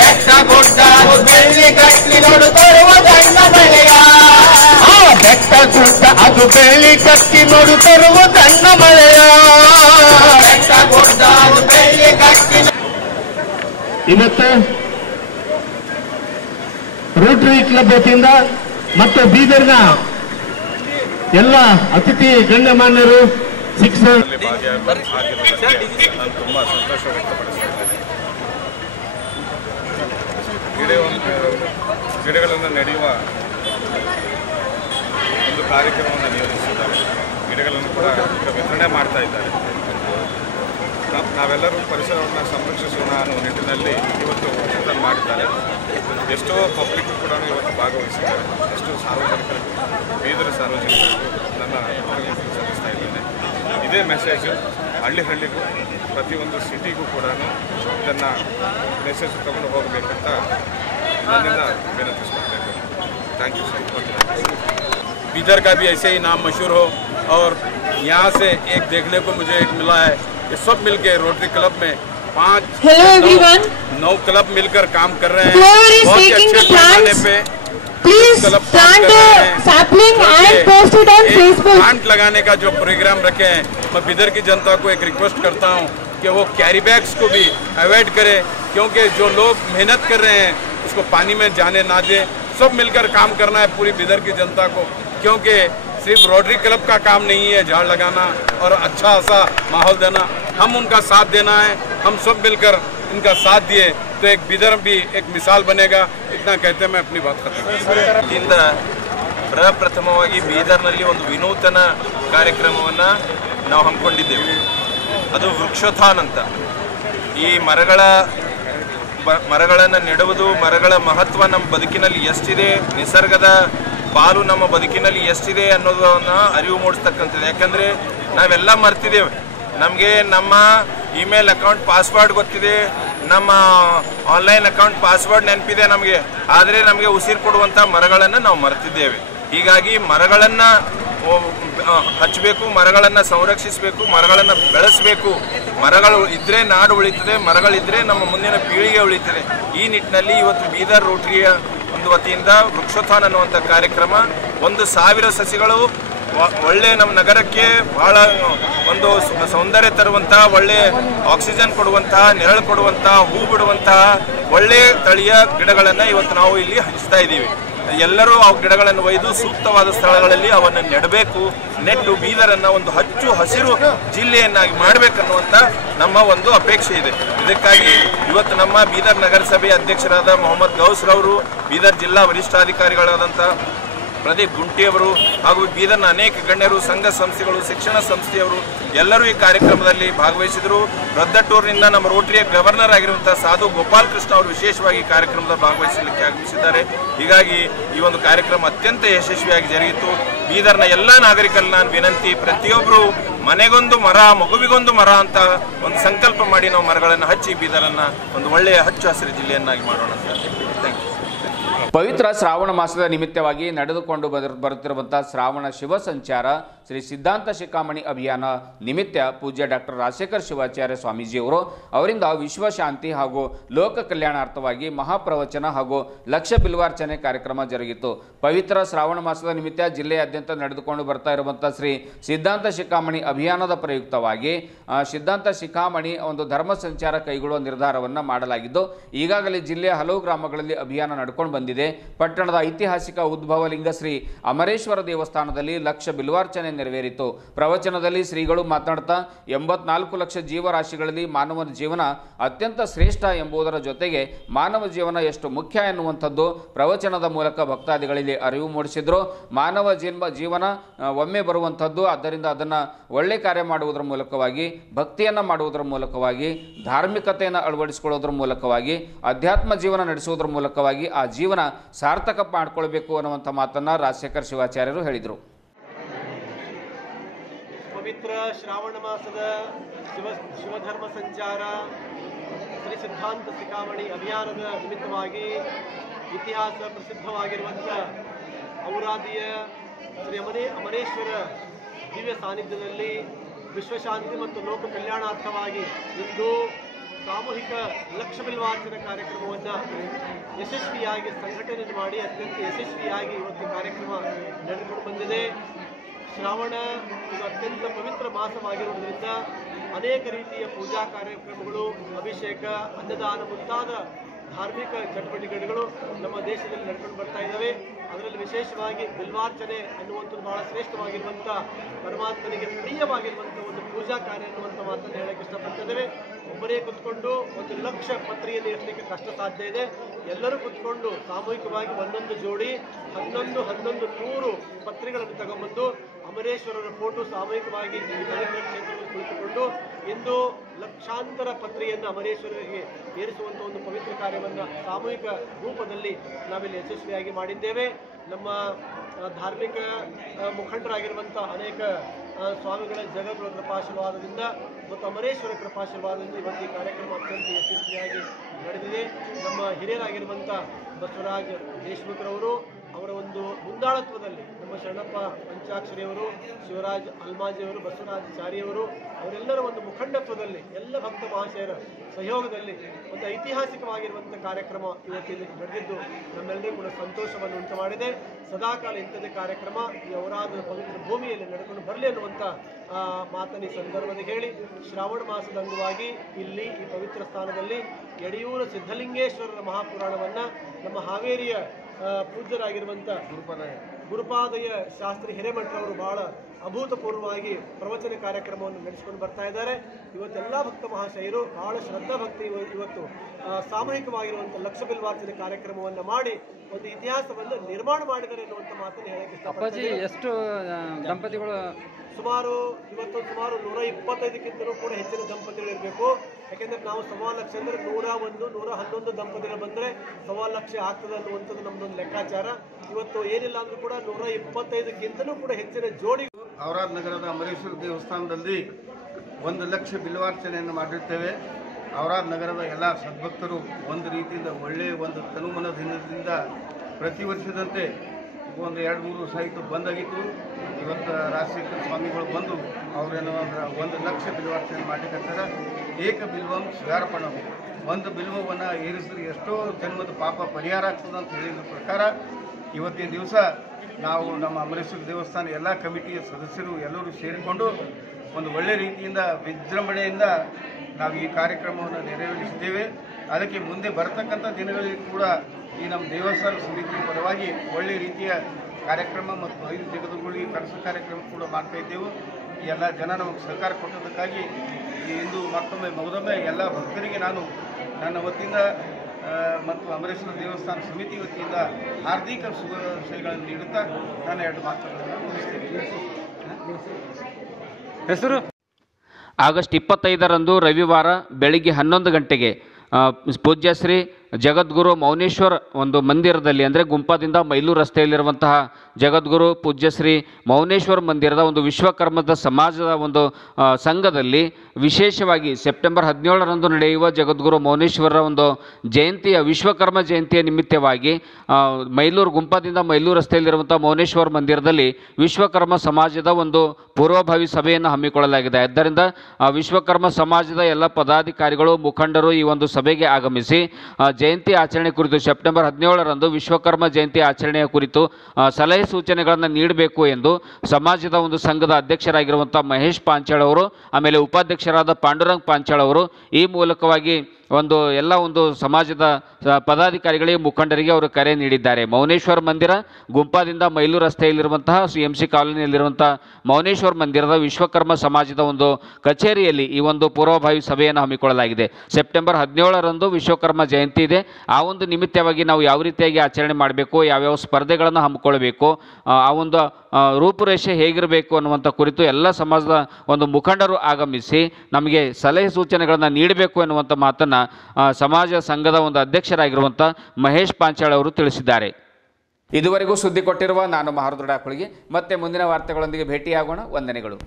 ಬೆಟ್ಟ ಗುಡ್ಡ ಅದು ಬೆಳ್ಳಿ ಕಟ್ಟಿ ನೋಡು ತರುವ ತಣ್ಣ ಮಳೆಯ. ಬೆಟ್ಟ ಗುಡ್ಡ ಅದು ಬೆಳ್ಳಿ ಕಟ್ಟಿ ನೋಡು ತರುವ ತಣ್ಣ ಮಳೆಯ, ಬೆಟ್ಟ ಗುಡ್ಡ ಅದು ಬೆಳ್ಳಿ ಕಟ್ಟಿ. ಇವತ್ತು ರೋಟರಿ ಕ್ಲಬ್ ವತಿಯಿಂದ ಮತ್ತು ಬೀದರ್ನ ಎಲ್ಲ ಅತಿಥಿ ಗಣ್ಯಮಾನ್ಯರು ಶಿಕ್ಷಣ ನಾನು ತುಂಬ ಸಂತೋಷ ವ್ಯಕ್ತಪಡಿಸ್ತೇನೆ. ಗಿಡಗಳನ್ನು ನೆಡೆಯುವ ಒಂದು ಕಾರ್ಯಕ್ರಮವನ್ನು ನಿಯೋಜಿಸಿದ್ದಾರೆ. ಗಿಡಗಳನ್ನು ಕೂಡ ವಿತರಣೆ ಮಾಡ್ತಾ ಇದ್ದಾರೆ. ನಾವೆಲ್ಲರೂ ಪರಿಸರವನ್ನು ಸಂರಕ್ಷಿಸೋಣ ಅನ್ನೋ ನಿಟ್ಟಿನಲ್ಲಿ ಇವತ್ತು ಇದನ್ನು ಮಾಡಿದ್ದಾರೆ. ಎಷ್ಟೋ ಪಬ್ಲಿಕ್ ಕೂಡ ಇವತ್ತು ಭಾಗವಹಿಸಿದ್ದಾರೆ. ಎಷ್ಟೋ ಸಾರ್ವಜನಿಕರಿಗೂ, ಬೀದರ ಸಾರ್ವಜನಿಕರಿಗೂ ನನ್ನ ಕೃತಜ್ಞತೆ ಸಲ್ಲಿಸ್ತಾ ಇದ್ದೇನೆ. ಇದೇ ಮೆಸೇಜು ಹಳ್ಳಿಗೂ ಪ್ರತಿಯೊಂದು ಸಿಟಿಗೂ ಕೂಡ ಇದನ್ನು ಮೆಸೇಜ್ ತಗೊಂಡು ಹೋಗಬೇಕಂತ ನನ್ನಿಂದ ವಿನಂತಿಸ್ಕೊಳ್ತಾ ಇದ್ದೇನೆ. Thank you sir. बीदर का भी ऐसे ही नाम मशहूर हो और यहाँ से एक देखने को मुझे एक मिला है, ये सब मिलके रोटरी क्लब में 9 क्लब मिलकर काम कर रहे हैं। बहुत ही अच्छे पैमाने पे क्लब काम कर रहे हैं। प्लांट लगाने का जो प्रोग्राम रखे हैं, मैं बीदर की जनता को एक रिक्वेस्ट करता हूँ कि वो कैरी बैग्स को भी अवॉइड करें, क्योंकि जो लोग मेहनत कर रहे हैं उसको पानी में जाने ना दें। सब मिलकर काम करना है पूरी बीदर की जनता को, क्योंकि सिर्फ रोटरी क्लब का काम नहीं है झाड़ लगाना और अच्छा सा माहौल देना, हम उनका साथ देना है। हम सब मिलकर इनका साथ दिए तो एक बीदर भी एक मिसाल बनेगा। इतना कहते मैं अपनी बात ಖರ್ಚುದಿಂದ ಪ್ರಪ್ರಥಮವಾಗಿ ಬೀದರ್ನಲ್ಲಿ ಒಂದು ವಿನೂತನ ಕಾರ್ಯಕ್ರಮವನ್ನು ನಾವು ಹಮ್ಮಿಕೊಂಡಿದ್ದೇವೆ. ಅದು ವೃಕ್ಷೋತ್ಥಾನ್ ಅಂತ. ಈ ಮರಗಳನ್ನು ನೆಡುವುದು, ಮರಗಳ ಮಹತ್ವ ನಮ್ಮ ಬದುಕಿನಲ್ಲಿ ಎಷ್ಟಿದೆ, ನಿಸರ್ಗದ ಪಾಲು ನಮ್ಮ ಬದುಕಿನಲ್ಲಿ ಎಷ್ಟಿದೆ ಅನ್ನೋದನ್ನು ಅರಿವು ಮೂಡಿಸ್ತಕ್ಕಂಥದ್ದು. ಯಾಕಂದರೆ ನಾವೆಲ್ಲ ಮರ್ತಿದ್ದೇವೆ. ನಮಗೆ ನಮ್ಮ ಇಮೇಲ್ ಅಕೌಂಟ್ ಪಾಸ್ವರ್ಡ್ ಗೊತ್ತಿದೆ, ನಮ್ಮ ಆನ್ಲೈನ್ ಅಕೌಂಟ್ ಪಾಸ್ವರ್ಡ್ ನೆನಪಿದೆ ನಮಗೆ, ಆದರೆ ನಮಗೆ ಉಸಿರು ಕೊಡುವಂಥ ಮರಗಳನ್ನು ನಾವು ಮರ್ತಿದ್ದೇವೆ. ಹೀಗಾಗಿ ಮರಗಳನ್ನು ಹಚ್ಚಬೇಕು, ಮರಗಳನ್ನು ಸಂರಕ್ಷಿಸಬೇಕು, ಮರಗಳನ್ನು ಬೆಳೆಸಬೇಕು. ಮರಗಳು ಇದ್ದರೆ ನಾಡು ಉಳಿತದೆ, ಮರಗಳಿದ್ದರೆ ನಮ್ಮ ಮುಂದಿನ ಪೀಳಿಗೆ ಉಳಿತದೆ. ಈ ನಿಟ್ಟಿನಲ್ಲಿ ಇವತ್ತು ಬೀದರ್ ರೋಟರಿಯ ಒಂದು ವತಿಯಿಂದ ವೃಕ್ಷೋತ್ಥಾನ ಅನ್ನುವಂಥ ಕಾರ್ಯಕ್ರಮ 1,000 ಸಸಿಗಳು ಒಳ್ಳೆ ನಮ್ಮ ನಗರಕ್ಕೆ ಬಹಳ ಒಂದು ಸೌಂದರ್ಯ ತರುವಂತಹ, ಒಳ್ಳೆ ಆಕ್ಸಿಜನ್ ಕೊಡುವಂತಹ, ನೆರಳು ಕೊಡುವಂತಹ, ಹೂ ಬಿಡುವಂತಹ ಒಳ್ಳೆ ತಳಿಯ ಗಿಡಗಳನ್ನು ಇವತ್ತು ನಾವು ಇಲ್ಲಿ ಹಂಚ್ತಾ ಇದ್ದೀವಿ. ಎಲ್ಲರೂ ಆ ಗಿಡಗಳನ್ನು ಒಯ್ದು ಸೂಕ್ತವಾದ ಸ್ಥಳಗಳಲ್ಲಿ ಅವನ್ನು ನೆಡಬೇಕು. ನೆಟ್ಟು ಬೀದರನ್ನು ಒಂದು ಹಚ್ಚು ಹಸಿರು ಜಿಲ್ಲೆಯನ್ನಾಗಿ ಮಾಡಬೇಕನ್ನುವಂಥ ನಮ್ಮ ಒಂದು ಅಪೇಕ್ಷೆ ಇದೆ. ಇದಕ್ಕಾಗಿ ಇವತ್ತು ನಮ್ಮ ಬೀದರ್ ನಗರಸಭೆಯ ಅಧ್ಯಕ್ಷರಾದ ಮೊಹಮ್ಮದ್ ಗೌಸ್ರವರು, ಬೀದರ್ ಜಿಲ್ಲಾ ವರಿಷ್ಠಾಧಿಕಾರಿಗಳಾದಂಥ ಪ್ರದೀಪ್ ಗುಂಟಿಯವರು ಹಾಗೂ ಬೀದರ್ನ ಅನೇಕ ಗಣ್ಯರು, ಸಂಘ ಸಂಸ್ಥೆಗಳು, ಶಿಕ್ಷಣ ಸಂಸ್ಥೆಯವರು ಎಲ್ಲರೂ ಈ ಕಾರ್ಯಕ್ರಮದಲ್ಲಿ ಭಾಗವಹಿಸಿದರು. ರದ್ದಟೂರಿನಿಂದ ನಮ್ಮ ರೋಟರಿಯ ಗವರ್ನರ್ ಆಗಿರುವಂತಹ ಸಾಧು ಗೋಪಾಲ್ ಕೃಷ್ಣ ಅವರು ವಿಶೇಷವಾಗಿ ಕಾರ್ಯಕ್ರಮದ ಭಾಗವಹಿಸಲಿಕ್ಕೆ ಆಗಮಿಸಿದ್ದಾರೆ. ಹೀಗಾಗಿ ಈ ಒಂದು ಕಾರ್ಯಕ್ರಮ ಅತ್ಯಂತ ಯಶಸ್ವಿಯಾಗಿ ಜರುಗಿತು. ಬೀದರ್ನ ಎಲ್ಲ ನಾಗರಿಕರಲ್ಲಿ ನಾನು ವಿನಂತಿ, ಪ್ರತಿಯೊಬ್ಬರು ಮನೆಗೊಂದು ಮರ, ಮಗುವಿಗೊಂದು ಮರ ಅಂತ ಒಂದು ಸಂಕಲ್ಪ ಮಾಡಿ ನಾವು ಮರಗಳನ್ನು ಹಚ್ಚಿ ಬೀದರನ್ನು ಒಂದು ಒಳ್ಳೆಯ ಹಚ್ಚು ಹಸಿರು ಜಿಲ್ಲೆಯನ್ನಾಗಿ ಮಾಡೋಣ ಅಂತ. Thank you. ಪವಿತ್ರ ಶ್ರಾವಣ ಮಾಸದ ನಿಮಿತ್ತವಾಗಿ ನಡೆದುಕೊಂಡು ಬರುತ್ತಿರುವಂತಹ ಶ್ರಾವಣ ಶಿವ ಸಂಚಾರ ಶ್ರೀ ಸಿದ್ಧಾಂತ ಶಿಖಾಮಣಿ ಅಭಿಯಾನ ನಿಮಿತ್ತ ಪೂಜ್ಯ ಡಾಕ್ಟರ್ ರಾಜಶೇಖರ ಶಿವಾಚಾರ್ಯ ಸ್ವಾಮೀಜಿಯವರು ಅವರಿಂದ ವಿಶ್ವಶಾಂತಿ ಹಾಗೂ ಲೋಕ ಕಲ್ಯಾಣಾರ್ಥವಾಗಿ ಮಹಾಪ್ರವಚನ ಹಾಗೂ ಲಕ್ಷ ಬಿಲ್ವಾರ್ಚನೆ ಕಾರ್ಯಕ್ರಮ ಜರುಗಿತು. ಪವಿತ್ರ ಶ್ರಾವಣ ಮಾಸದ ನಿಮಿತ್ತ ಜಿಲ್ಲೆಯಾದ್ಯಂತ ನಡೆದುಕೊಂಡು ಬರ್ತಾ ಇರುವಂತಹ ಶ್ರೀ ಸಿದ್ಧಾಂತ ಶಿಖಾಮಣಿ ಅಭಿಯಾನದ ಪ್ರಯುಕ್ತವಾಗಿ ಸಿದ್ಧಾಂತ ಶಿಖಾಮಣಿ ಒಂದು ಧರ್ಮ ಸಂಚಾರ ಕೈಗೊಳ್ಳುವ ನಿರ್ಧಾರವನ್ನು ಮಾಡಲಾಗಿದ್ದು, ಈಗಾಗಲೇ ಜಿಲ್ಲೆಯ ಹಲವು ಗ್ರಾಮಗಳಲ್ಲಿ ಅಭಿಯಾನ ನಡೆದುಕೊಂಡು ಬಂದಿದೆ. ಪಟ್ಟಣದ ಐತಿಹಾಸಿಕ ಉದ್ಭವಲಿಂಗ ಶ್ರೀ ಅಮರೇಶ್ವರ ದೇವಸ್ಥಾನದಲ್ಲಿ ಲಕ್ಷ ಬಿಲ್ವಾರ್ಚನೆ ನೆರವೇರಿತು. ಪ್ರವಚನದಲ್ಲಿ ಶ್ರೀಗಳು ಮಾತನಾಡ್ತಾ 84 ಲಕ್ಷ ಜೀವರಾಶಿಗಳಲ್ಲಿ ಮಾನವನ ಜೀವನ ಅತ್ಯಂತ ಶ್ರೇಷ್ಠ ಎಂಬುದರ ಜೊತೆಗೆ ಮಾನವ ಜೀವನ ಎಷ್ಟು ಮುಖ್ಯ ಎನ್ನುವಂಥದ್ದು ಪ್ರವಚನದ ಮೂಲಕ ಭಕ್ತಾದಿಗಳಲ್ಲಿ ಅರಿವು ಮೂಡಿಸಿದ್ರು. ಮಾನವ ಜೀವನ ಒಮ್ಮೆ ಬರುವಂಥದ್ದು, ಆದ್ದರಿಂದ ಅದನ್ನು ಒಳ್ಳೆ ಕಾರ್ಯ ಮಾಡುವುದರ ಮೂಲಕವಾಗಿ, ಭಕ್ತಿಯನ್ನು ಮಾಡುವುದರ ಮೂಲಕವಾಗಿ, ಧಾರ್ಮಿಕತೆಯನ್ನು ಅಳವಡಿಸಿಕೊಳ್ಳೋದ್ರ ಮೂಲಕವಾಗಿ, ಅಧ್ಯಾತ್ಮ ಜೀವನ ನಡೆಸುವುದರ ಮೂಲಕವಾಗಿ ಆ ಜೀವನ ಸಾರ್ಥಕ ಮಾಡಿಕೊಳ್ಬೇಕು ಅನ್ನುವಂಥ ಮಾತನ್ನು ರಾಜಶೇಖರ ಶಿವಾಚಾರ್ಯರು ಹೇಳಿದರು. ಪವಿತ್ರ ಶ್ರಾವಣ ಮಾಸದ ಶಿವಧರ್ಮ ಸಂಚಾರ ಶ್ರೀ ಸಿದ್ಧಾಂತ ಶಿಖಾಮಣಿ ಅಭಿಯಾನದ ನಿಮಿತ್ತವಾಗಿ ಇತಿಹಾಸ ಪ್ರಸಿದ್ಧವಾಗಿರುವಂಥ ಔರಾದಿಯ ಶ್ರೀ ಅಮರೇಶ್ವರ ದಿವ್ಯ ಸಾನ್ನಿಧ್ಯದಲ್ಲಿ ವಿಶ್ವಶಾಂತಿ ಮತ್ತು ಲೋಕ ಕಲ್ಯಾಣಾರ್ಥವಾಗಿ ಇಂದು ಸಾಮೂಹಿಕ ಲಕ್ಷ ಬಿಲ್ವಾರ್ಚನೆ ಕಾರ್ಯಕ್ರಮವನ್ನು ಯಶಸ್ವಿಯಾಗಿ ಸಂಘಟನೆ ಮಾಡಿ ಅತ್ಯಂತ ಯಶಸ್ವಿಯಾಗಿ ಇವತ್ತು ಕಾರ್ಯಕ್ರಮ ನಡೆದುಕೊಂಡು ಬಂದಿದೆ. ಶ್ರಾವಣ ಇದು ಅತ್ಯಂತ ಪವಿತ್ರ ಮಾಸವಾಗಿರುವುದರಿಂದ ಅನೇಕ ರೀತಿಯ ಪೂಜಾ ಕಾರ್ಯಕ್ರಮಗಳು, ಅಭಿಷೇಕ, ಅನ್ನದಾನ ಮುಂತಾದ ಧಾರ್ಮಿಕ ಚಟುವಟಿಕೆಗಳು ನಮ್ಮ ದೇಶದಲ್ಲಿ ನಡ್ಕೊಂಡು ಬರ್ತಾ ಇದ್ದಾವೆ. ಅದರಲ್ಲಿ ವಿಶೇಷವಾಗಿ ಬಿಲ್ವಾರ್ಚನೆ ಅನ್ನುವಂಥದ್ದು ಬಹಳ ಶ್ರೇಷ್ಠವಾಗಿರುವಂಥ, ಪರಮಾತ್ಮನಿಗೆ ಪ್ರಿಯವಾಗಿರುವಂಥ ಒಂದು ಪೂಜಾ ಕಾರ್ಯ ಅನ್ನುವಂಥ ಮಾತನ್ನು ಹೇಳಕ್ಕೆ ಇಷ್ಟಪಡ್ತಿದ್ದೇವೆ. ಒಬ್ಬರೇ ಕುತ್ಕೊಂಡು 1 ಲಕ್ಷ ಪತ್ರಿಯಲ್ಲಿ ಇರಲಿಕ್ಕೆ ಕಷ್ಟ ಸಾಧ್ಯ ಇದೆ. ಎಲ್ಲರೂ ಕುತ್ಕೊಂಡು ಸಾಮೂಹಿಕವಾಗಿ ಒಂದೊಂದು ಜೋಡಿ 1100 ಪತ್ರಿಗಳನ್ನು ತಗೊಂಡ್ಬಂದು ಅಮರೇಶ್ವರರ ಫೋಟೋ ಸಾಮೂಹಿಕವಾಗಿ ಈ ಪವಿತ್ರ ಕ್ಷೇತ್ರದಲ್ಲಿ ಕುಳಿತುಕೊಂಡು ಇಂದು ಲಕ್ಷಾಂತರ ಪತ್ರಿಯನ್ನು ಅಮರೇಶ್ವರರಿಗೆ ಏರಿಸುವಂಥ ಒಂದು ಪವಿತ್ರ ಕಾರ್ಯವನ್ನು ಸಾಮೂಹಿಕ ರೂಪದಲ್ಲಿ ನಾವಿಲ್ಲಿ ಯಶಸ್ವಿಯಾಗಿ ಮಾಡಿದ್ದೇವೆ. ನಮ್ಮ ಧಾರ್ಮಿಕ ಮುಖಂಡರಾಗಿರುವಂಥ ಅನೇಕ ಸ್ವಾಮಿಗಳ ಜಗದ್ಗುರು ಕೃಪಾಶೀರ್ವಾದದಿಂದ ಮತ್ತು ಅಮರೇಶ್ವರ ಕೃಪಾಶೀರ್ವಾದದಿಂದ ಇವತ್ತು ಈ ಕಾರ್ಯಕ್ರಮ ಅತ್ಯಂತ ಯಶಸ್ವಿಯಾಗಿ ನಡೆದಿದೆ. ನಮ್ಮ ಹಿರಿಯರಾಗಿರುವಂಥ ಬಸವರಾಜ್ ದೇಶಮುಖರವರು ಅವರ ಒಂದು ಮುಂದಾಳತ್ವದಲ್ಲಿ ನಮ್ಮ ಶರಣಪ್ಪ ಪಂಚಾಕ್ಷರಿಯವರು, ಶಿವರಾಜ್ ಅಲ್ಮಾಜಿಯವರು, ಬಸವರಾಜ್ ಚಾರಿಯವರು ಅವರೆಲ್ಲರ ಒಂದು ಮುಖಂಡತ್ವದಲ್ಲಿ ಎಲ್ಲ ಭಕ್ತ ಮಹಾಶಯರ ಸಹಯೋಗದಲ್ಲಿ ಒಂದು ಐತಿಹಾಸಿಕವಾಗಿರುವಂಥ ಕಾರ್ಯಕ್ರಮ ಇವತ್ತಿಲ್ಲಿ ನಡೆದಿದ್ದು ನಮ್ಮೆಲ್ಲರಿಗೂ ಕೂಡ ಸಂತೋಷವನ್ನು ಉಂಟು ಮಾಡಿದೆ. ಸದಾಕಾಲ ಇಂಥದ್ದೇ ಕಾರ್ಯಕ್ರಮ ಈ ಔರಾದ ಪವಿತ್ರ ಭೂಮಿಯಲ್ಲಿ ನಡೆದುಕೊಂಡು ಬರಲಿ ಅನ್ನುವಂಥ ಮಾತನ್ನು ಈ ಸಂದರ್ಭದಲ್ಲಿ ಹೇಳಿ, ಶ್ರಾವಣ ಮಾಸದ ಅಂಗವಾಗಿ ಇಲ್ಲಿ ಈ ಪವಿತ್ರ ಸ್ಥಾನದಲ್ಲಿ ಯಡಿಯೂರು ಸಿದ್ಧಲಿಂಗೇಶ್ವರರ ಮಹಾಪುರಾಣವನ್ನು ನಮ್ಮ ಹಾವೇರಿಯ ಪೂಜ್ಯರಾಗಿರುವಂಥ ಗುರುಪಾದಯ ಶಾಸ್ತ್ರಿ ಹಿರೇಮಠರವರು ಬಹಳ ಅಭೂತಪೂರ್ವವಾಗಿ ಪ್ರವಚನ ಕಾರ್ಯಕ್ರಮವನ್ನು ನಡೆಸಿಕೊಂಡು ಬರ್ತಾ ಇದ್ದಾರೆ. ಇವತ್ತೆಲ್ಲ ಭಕ್ತ ಮಹಾಶಯರು ಬಹಳ ಶ್ರದ್ಧಾ ಭಕ್ತಿ ಇವತ್ತು ಸಾಮೂಹಿಕವಾಗಿರುವಂಥ ಲಕ್ಷ ಬಿಲ್ವಾರ್ಚನೆ ಕಾರ್ಯಕ್ರಮವನ್ನು ಮಾಡಿ ಒಂದು ಇತಿಹಾಸವನ್ನು ನಿರ್ಮಾಣ ಮಾಡಿದ್ದಾರೆ ಎನ್ನುವಂಥ ಮಾತನ್ನು ಹೇಳಕ್ಕೆ ಇಷ್ಟಪಡ್ತೀನಿ. ಎಷ್ಟು ದಂಪತಿಗಳು ಸುಮಾರು 125ಕ್ಕಿಂತಲೂ ಕೂಡ ಹೆಚ್ಚಿನ ದಂಪತಿಗಳು ಇರಬೇಕು. ಯಾಕೆಂದ್ರೆ ನಾವು 1.25 ಲಕ್ಷ ಅಂದರೆ 101, 111 ದಂಪತಿಗಳು ಬಂದರೆ 1.25 ಲಕ್ಷ ಆಗ್ತದೆ ಅನ್ನುವಂಥದ್ದು ನಮ್ಮದೊಂದು ಲೆಕ್ಕಾಚಾರ. ಇವತ್ತು ಏನಿಲ್ಲ ಅಂದ್ರೂ ಕೂಡ 125ಕ್ಕಿಂತಲೂ ಕೂಡ ಹೆಚ್ಚಿನ ಜೋಡಿ. ಔರಾದ್ ನಗರದ ಅಮರೇಶ್ವರ ದೇವಸ್ಥಾನದಲ್ಲಿ 1 ಲಕ್ಷ ಬಿಲ್ವಾರ್ಚನೆಯನ್ನು ಮಾಡಿರ್ತೇವೆ. ಔರಾದ್ ನಗರದ ಎಲ್ಲ ಸದ್ಭಕ್ತರು ಒಂದು ರೀತಿಯಿಂದ ಒಳ್ಳೆಯ ಒಂದು ತನುಮನದಿಂದ ಪ್ರತಿ ವರ್ಷದಂತೆ ಒಂದು 2-3 ವರ್ಷ ಆಯಿತು ಬಂದಾಗಿತ್ತು. ಇವತ್ತು ರಾಜಶೇಖರ ಸ್ವಾಮಿಗಳು ಬಂದು ಅವ್ರೇನೋ ಅಂದ್ರೆ 1 ಲಕ್ಷ ಬಿಲ್ವಾರ್ಚನೆ ಮಾಡಲಿಕ್ಕೆ ಏಕ ಬಿಲ್ವಂ ಸುಧಾರ್ಪಣಂ, ಒಂದು ಬಿಲ್ವವನ್ನು ಏರಿಸಿದ್ರೆ ಎಷ್ಟೋ ಜನ್ಮದ ಪಾಪ ಪರಿಹಾರ ಆಗ್ತದೆ ಅಂತ ಹೇಳಿದ ಪ್ರಕಾರ ಇವತ್ತಿನ ದಿವಸ ನಾವು ನಮ್ಮ ಅಮರೇಶ್ವರ ದೇವಸ್ಥಾನ ಎಲ್ಲ ಕಮಿಟಿಯ ಸದಸ್ಯರು ಎಲ್ಲರೂ ಸೇರಿಕೊಂಡು ಒಂದು ಒಳ್ಳೆ ರೀತಿಯಿಂದ ವಿಜೃಂಭಣೆಯಿಂದ ನಾವು ಈ ಕಾರ್ಯಕ್ರಮವನ್ನು ನೆರವೇರಿಸಿದ್ದೇವೆ. ಅದಕ್ಕೆ ಮುಂದೆ ಬರತಕ್ಕಂಥ ದಿನಗಳಲ್ಲಿ ಕೂಡ ಈ ನಮ್ಮ ದೇವಸ್ಥಾನ ಸಮಿತಿ ಪರವಾಗಿ ಒಳ್ಳೆಯ ರೀತಿಯ ಕಾರ್ಯಕ್ರಮ ಮತ್ತು 5 ಜಗದುಗುಳಿ ಕನಸು ಕಾರ್ಯಕ್ರಮ ಕೂಡ ಮಾಡ್ತಾ ಇದ್ದೆವು. ಎಲ್ಲ ಜನ ನಮಗೆ ಸಹಕಾರ ಕೊಟ್ಟದಕ್ಕಾಗಿ ಇಂದು ಮತ್ತೊಮ್ಮೆ ಎಲ್ಲ ಭಕ್ತರಿಗೆ ನಾನು ನನ್ನ ವತಿಯಿಂದ ಮತ್ತು ಅಮರೇಶ್ವರ ದೇವಸ್ಥಾನ ಸಮಿತಿ ವತಿಯಿಂದ ಹಾರ್ದಿಕ ಶುಭಾಶಯಗಳನ್ನು ನೀಡುತ್ತಾ ನಾನು 2 ಮಾತುಗಳನ್ನು ಮುಗಿಸ್ತೇನೆ. ಹೆಸರು ಆಗಸ್ಟ್ 25ರಂದು ರವಿವಾರ ಬೆಳಿಗ್ಗೆ 11 ಗಂಟೆಗೆ ಪೂಜ್ಯ ಶ್ರೀ ಜಗದ್ಗುರು ಮೌನೇಶ್ವರ್ ಒಂದು ಮಂದಿರದಲ್ಲಿ ಅಂದರೆ ಗುಂಪಾದಿಂದ ಮೈಲೂರು ರಸ್ತೆಯಲ್ಲಿರುವಂತಹ ಜಗದ್ಗುರು ಪೂಜ್ಯ ಶ್ರೀ ಮೌನೇಶ್ವರ್ ಮಂದಿರದ ಒಂದು ವಿಶ್ವಕರ್ಮದ ಸಮಾಜದ ಒಂದು ಸಂಘದಲ್ಲಿ ವಿಶೇಷವಾಗಿ ಸೆಪ್ಟೆಂಬರ್ 17ರಂದು ನಡೆಯುವ ಜಗದ್ಗುರು ಮೌನೇಶ್ವರರ ಒಂದು ಜಯಂತಿಯ ವಿಶ್ವಕರ್ಮ ಜಯಂತಿಯ ನಿಮಿತ್ತವಾಗಿ ಮೈಲೂರು ಗುಂಪಾದಿಂದ ಮೈಲೂರು ರಸ್ತೆಯಲ್ಲಿರುವಂಥ ಮೌನೇಶ್ವರ್ ಮಂದಿರದಲ್ಲಿ ವಿಶ್ವಕರ್ಮ ಸಮಾಜದ ಒಂದು ಪೂರ್ವಭಾವಿ ಸಭೆಯನ್ನು ಹಮ್ಮಿಕೊಳ್ಳಲಾಗಿದೆ. ಆದ್ದರಿಂದ ವಿಶ್ವಕರ್ಮ ಸಮಾಜದ ಎಲ್ಲ ಪದಾಧಿಕಾರಿಗಳು ಮುಖಂಡರು ಈ ಒಂದು ಸಭೆಗೆ ಆಗಮಿಸಿ ಜಯಂತಿ ಆಚರಣೆ ಕುರಿತು ಸೆಪ್ಟೆಂಬರ್ 17ರಂದು ವಿಶ್ವಕರ್ಮ ಜಯಂತಿ ಆಚರಣೆಯ ಕುರಿತು ಸಲಹೆ ಸೂಚನೆಗಳನ್ನು ನೀಡಬೇಕು ಎಂದು ಸಮಾಜದ ಒಂದು ಸಂಘದ ಅಧ್ಯಕ್ಷರಾಗಿರುವಂಥ ಮಹೇಶ್ ಪಾಂಚಾಳ್ ಅವರು, ಆಮೇಲೆ ಉಪಾಧ್ಯಕ್ಷರಾದ ಪಾಂಡುರಂಗ್ ಪಾಂಚಾಳ್ ಅವರು ಈ ಮೂಲಕವಾಗಿ ಎಲ್ಲ ಒಂದು ಸಮಾಜದ ಪದಾಧಿಕಾರಿಗಳಿಗೆ ಮುಖಂಡರಿಗೆ ಅವರು ಕರೆ ನೀಡಿದ್ದಾರೆ. ಮೌನೇಶ್ವರ ಮಂದಿರ ಗುಂಪಾದಿಂದ ಮೈಲೂರು ರಸ್ತೆಯಲ್ಲಿರುವಂತಹ CMC ಕಾಲೋನಿಯಲ್ಲಿರುವಂಥ ಮೌನೇಶ್ವರ ಮಂದಿರದ ವಿಶ್ವಕರ್ಮ ಸಮಾಜದ ಒಂದು ಕಚೇರಿಯಲ್ಲಿ ಈ ಒಂದು ಪೂರ್ವಭಾವಿ ಸಭೆಯನ್ನು ಹಮ್ಮಿಕೊಳ್ಳಲಾಗಿದೆ. ಸೆಪ್ಟೆಂಬರ್ 17ರಂದು ವಿಶ್ವಕರ್ಮ ಜಯಂತಿ ಇದೆ. ಆ ಒಂದು ನಿಮಿತ್ತವಾಗಿ ನಾವು ಯಾವ ರೀತಿಯಾಗಿ ಆಚರಣೆ ಮಾಡಬೇಕು, ಯಾವ್ಯಾವ ಸ್ಪರ್ಧೆಗಳನ್ನು ಹಮ್ಮಿಕೊಳ್ಬೇಕು, ಆ ಒಂದು ರೂಪುರೇಷೆ ಹೇಗಿರಬೇಕು ಅನ್ನುವಂಥ ಕುರಿತು ಎಲ್ಲ ಸಮಾಜದ ಒಂದು ಮುಖಂಡರು ಆಗಮಿಸಿ ನಮಗೆ ಸಲಹೆ ಸೂಚನೆಗಳನ್ನು ನೀಡಬೇಕು ಎನ್ನುವಂಥ ಮಾತನ್ನು ಸಮಾಜ ಸಂಘದ ಒಂದು ಅಧ್ಯಕ್ಷರಾಗಿರುವಂಥ ಮಹೇಶ್ ಪಾಂಚಾಳ್ ಅವರು ತಿಳಿಸಿದ್ದಾರೆ. ಇದುವರೆಗೂ ಸುದ್ದಿ ಕೊಟ್ಟಿರುವ ನಾನು ಮಹಾರುದ್ರ ಡಾಕುಳಿಗೆ ಮತ್ತೆ ಮುಂದಿನ ವಾರ್ತೆಗಳೊಂದಿಗೆ ಭೇಟಿಯಾಗೋಣ. ವಂದನೆಗಳು.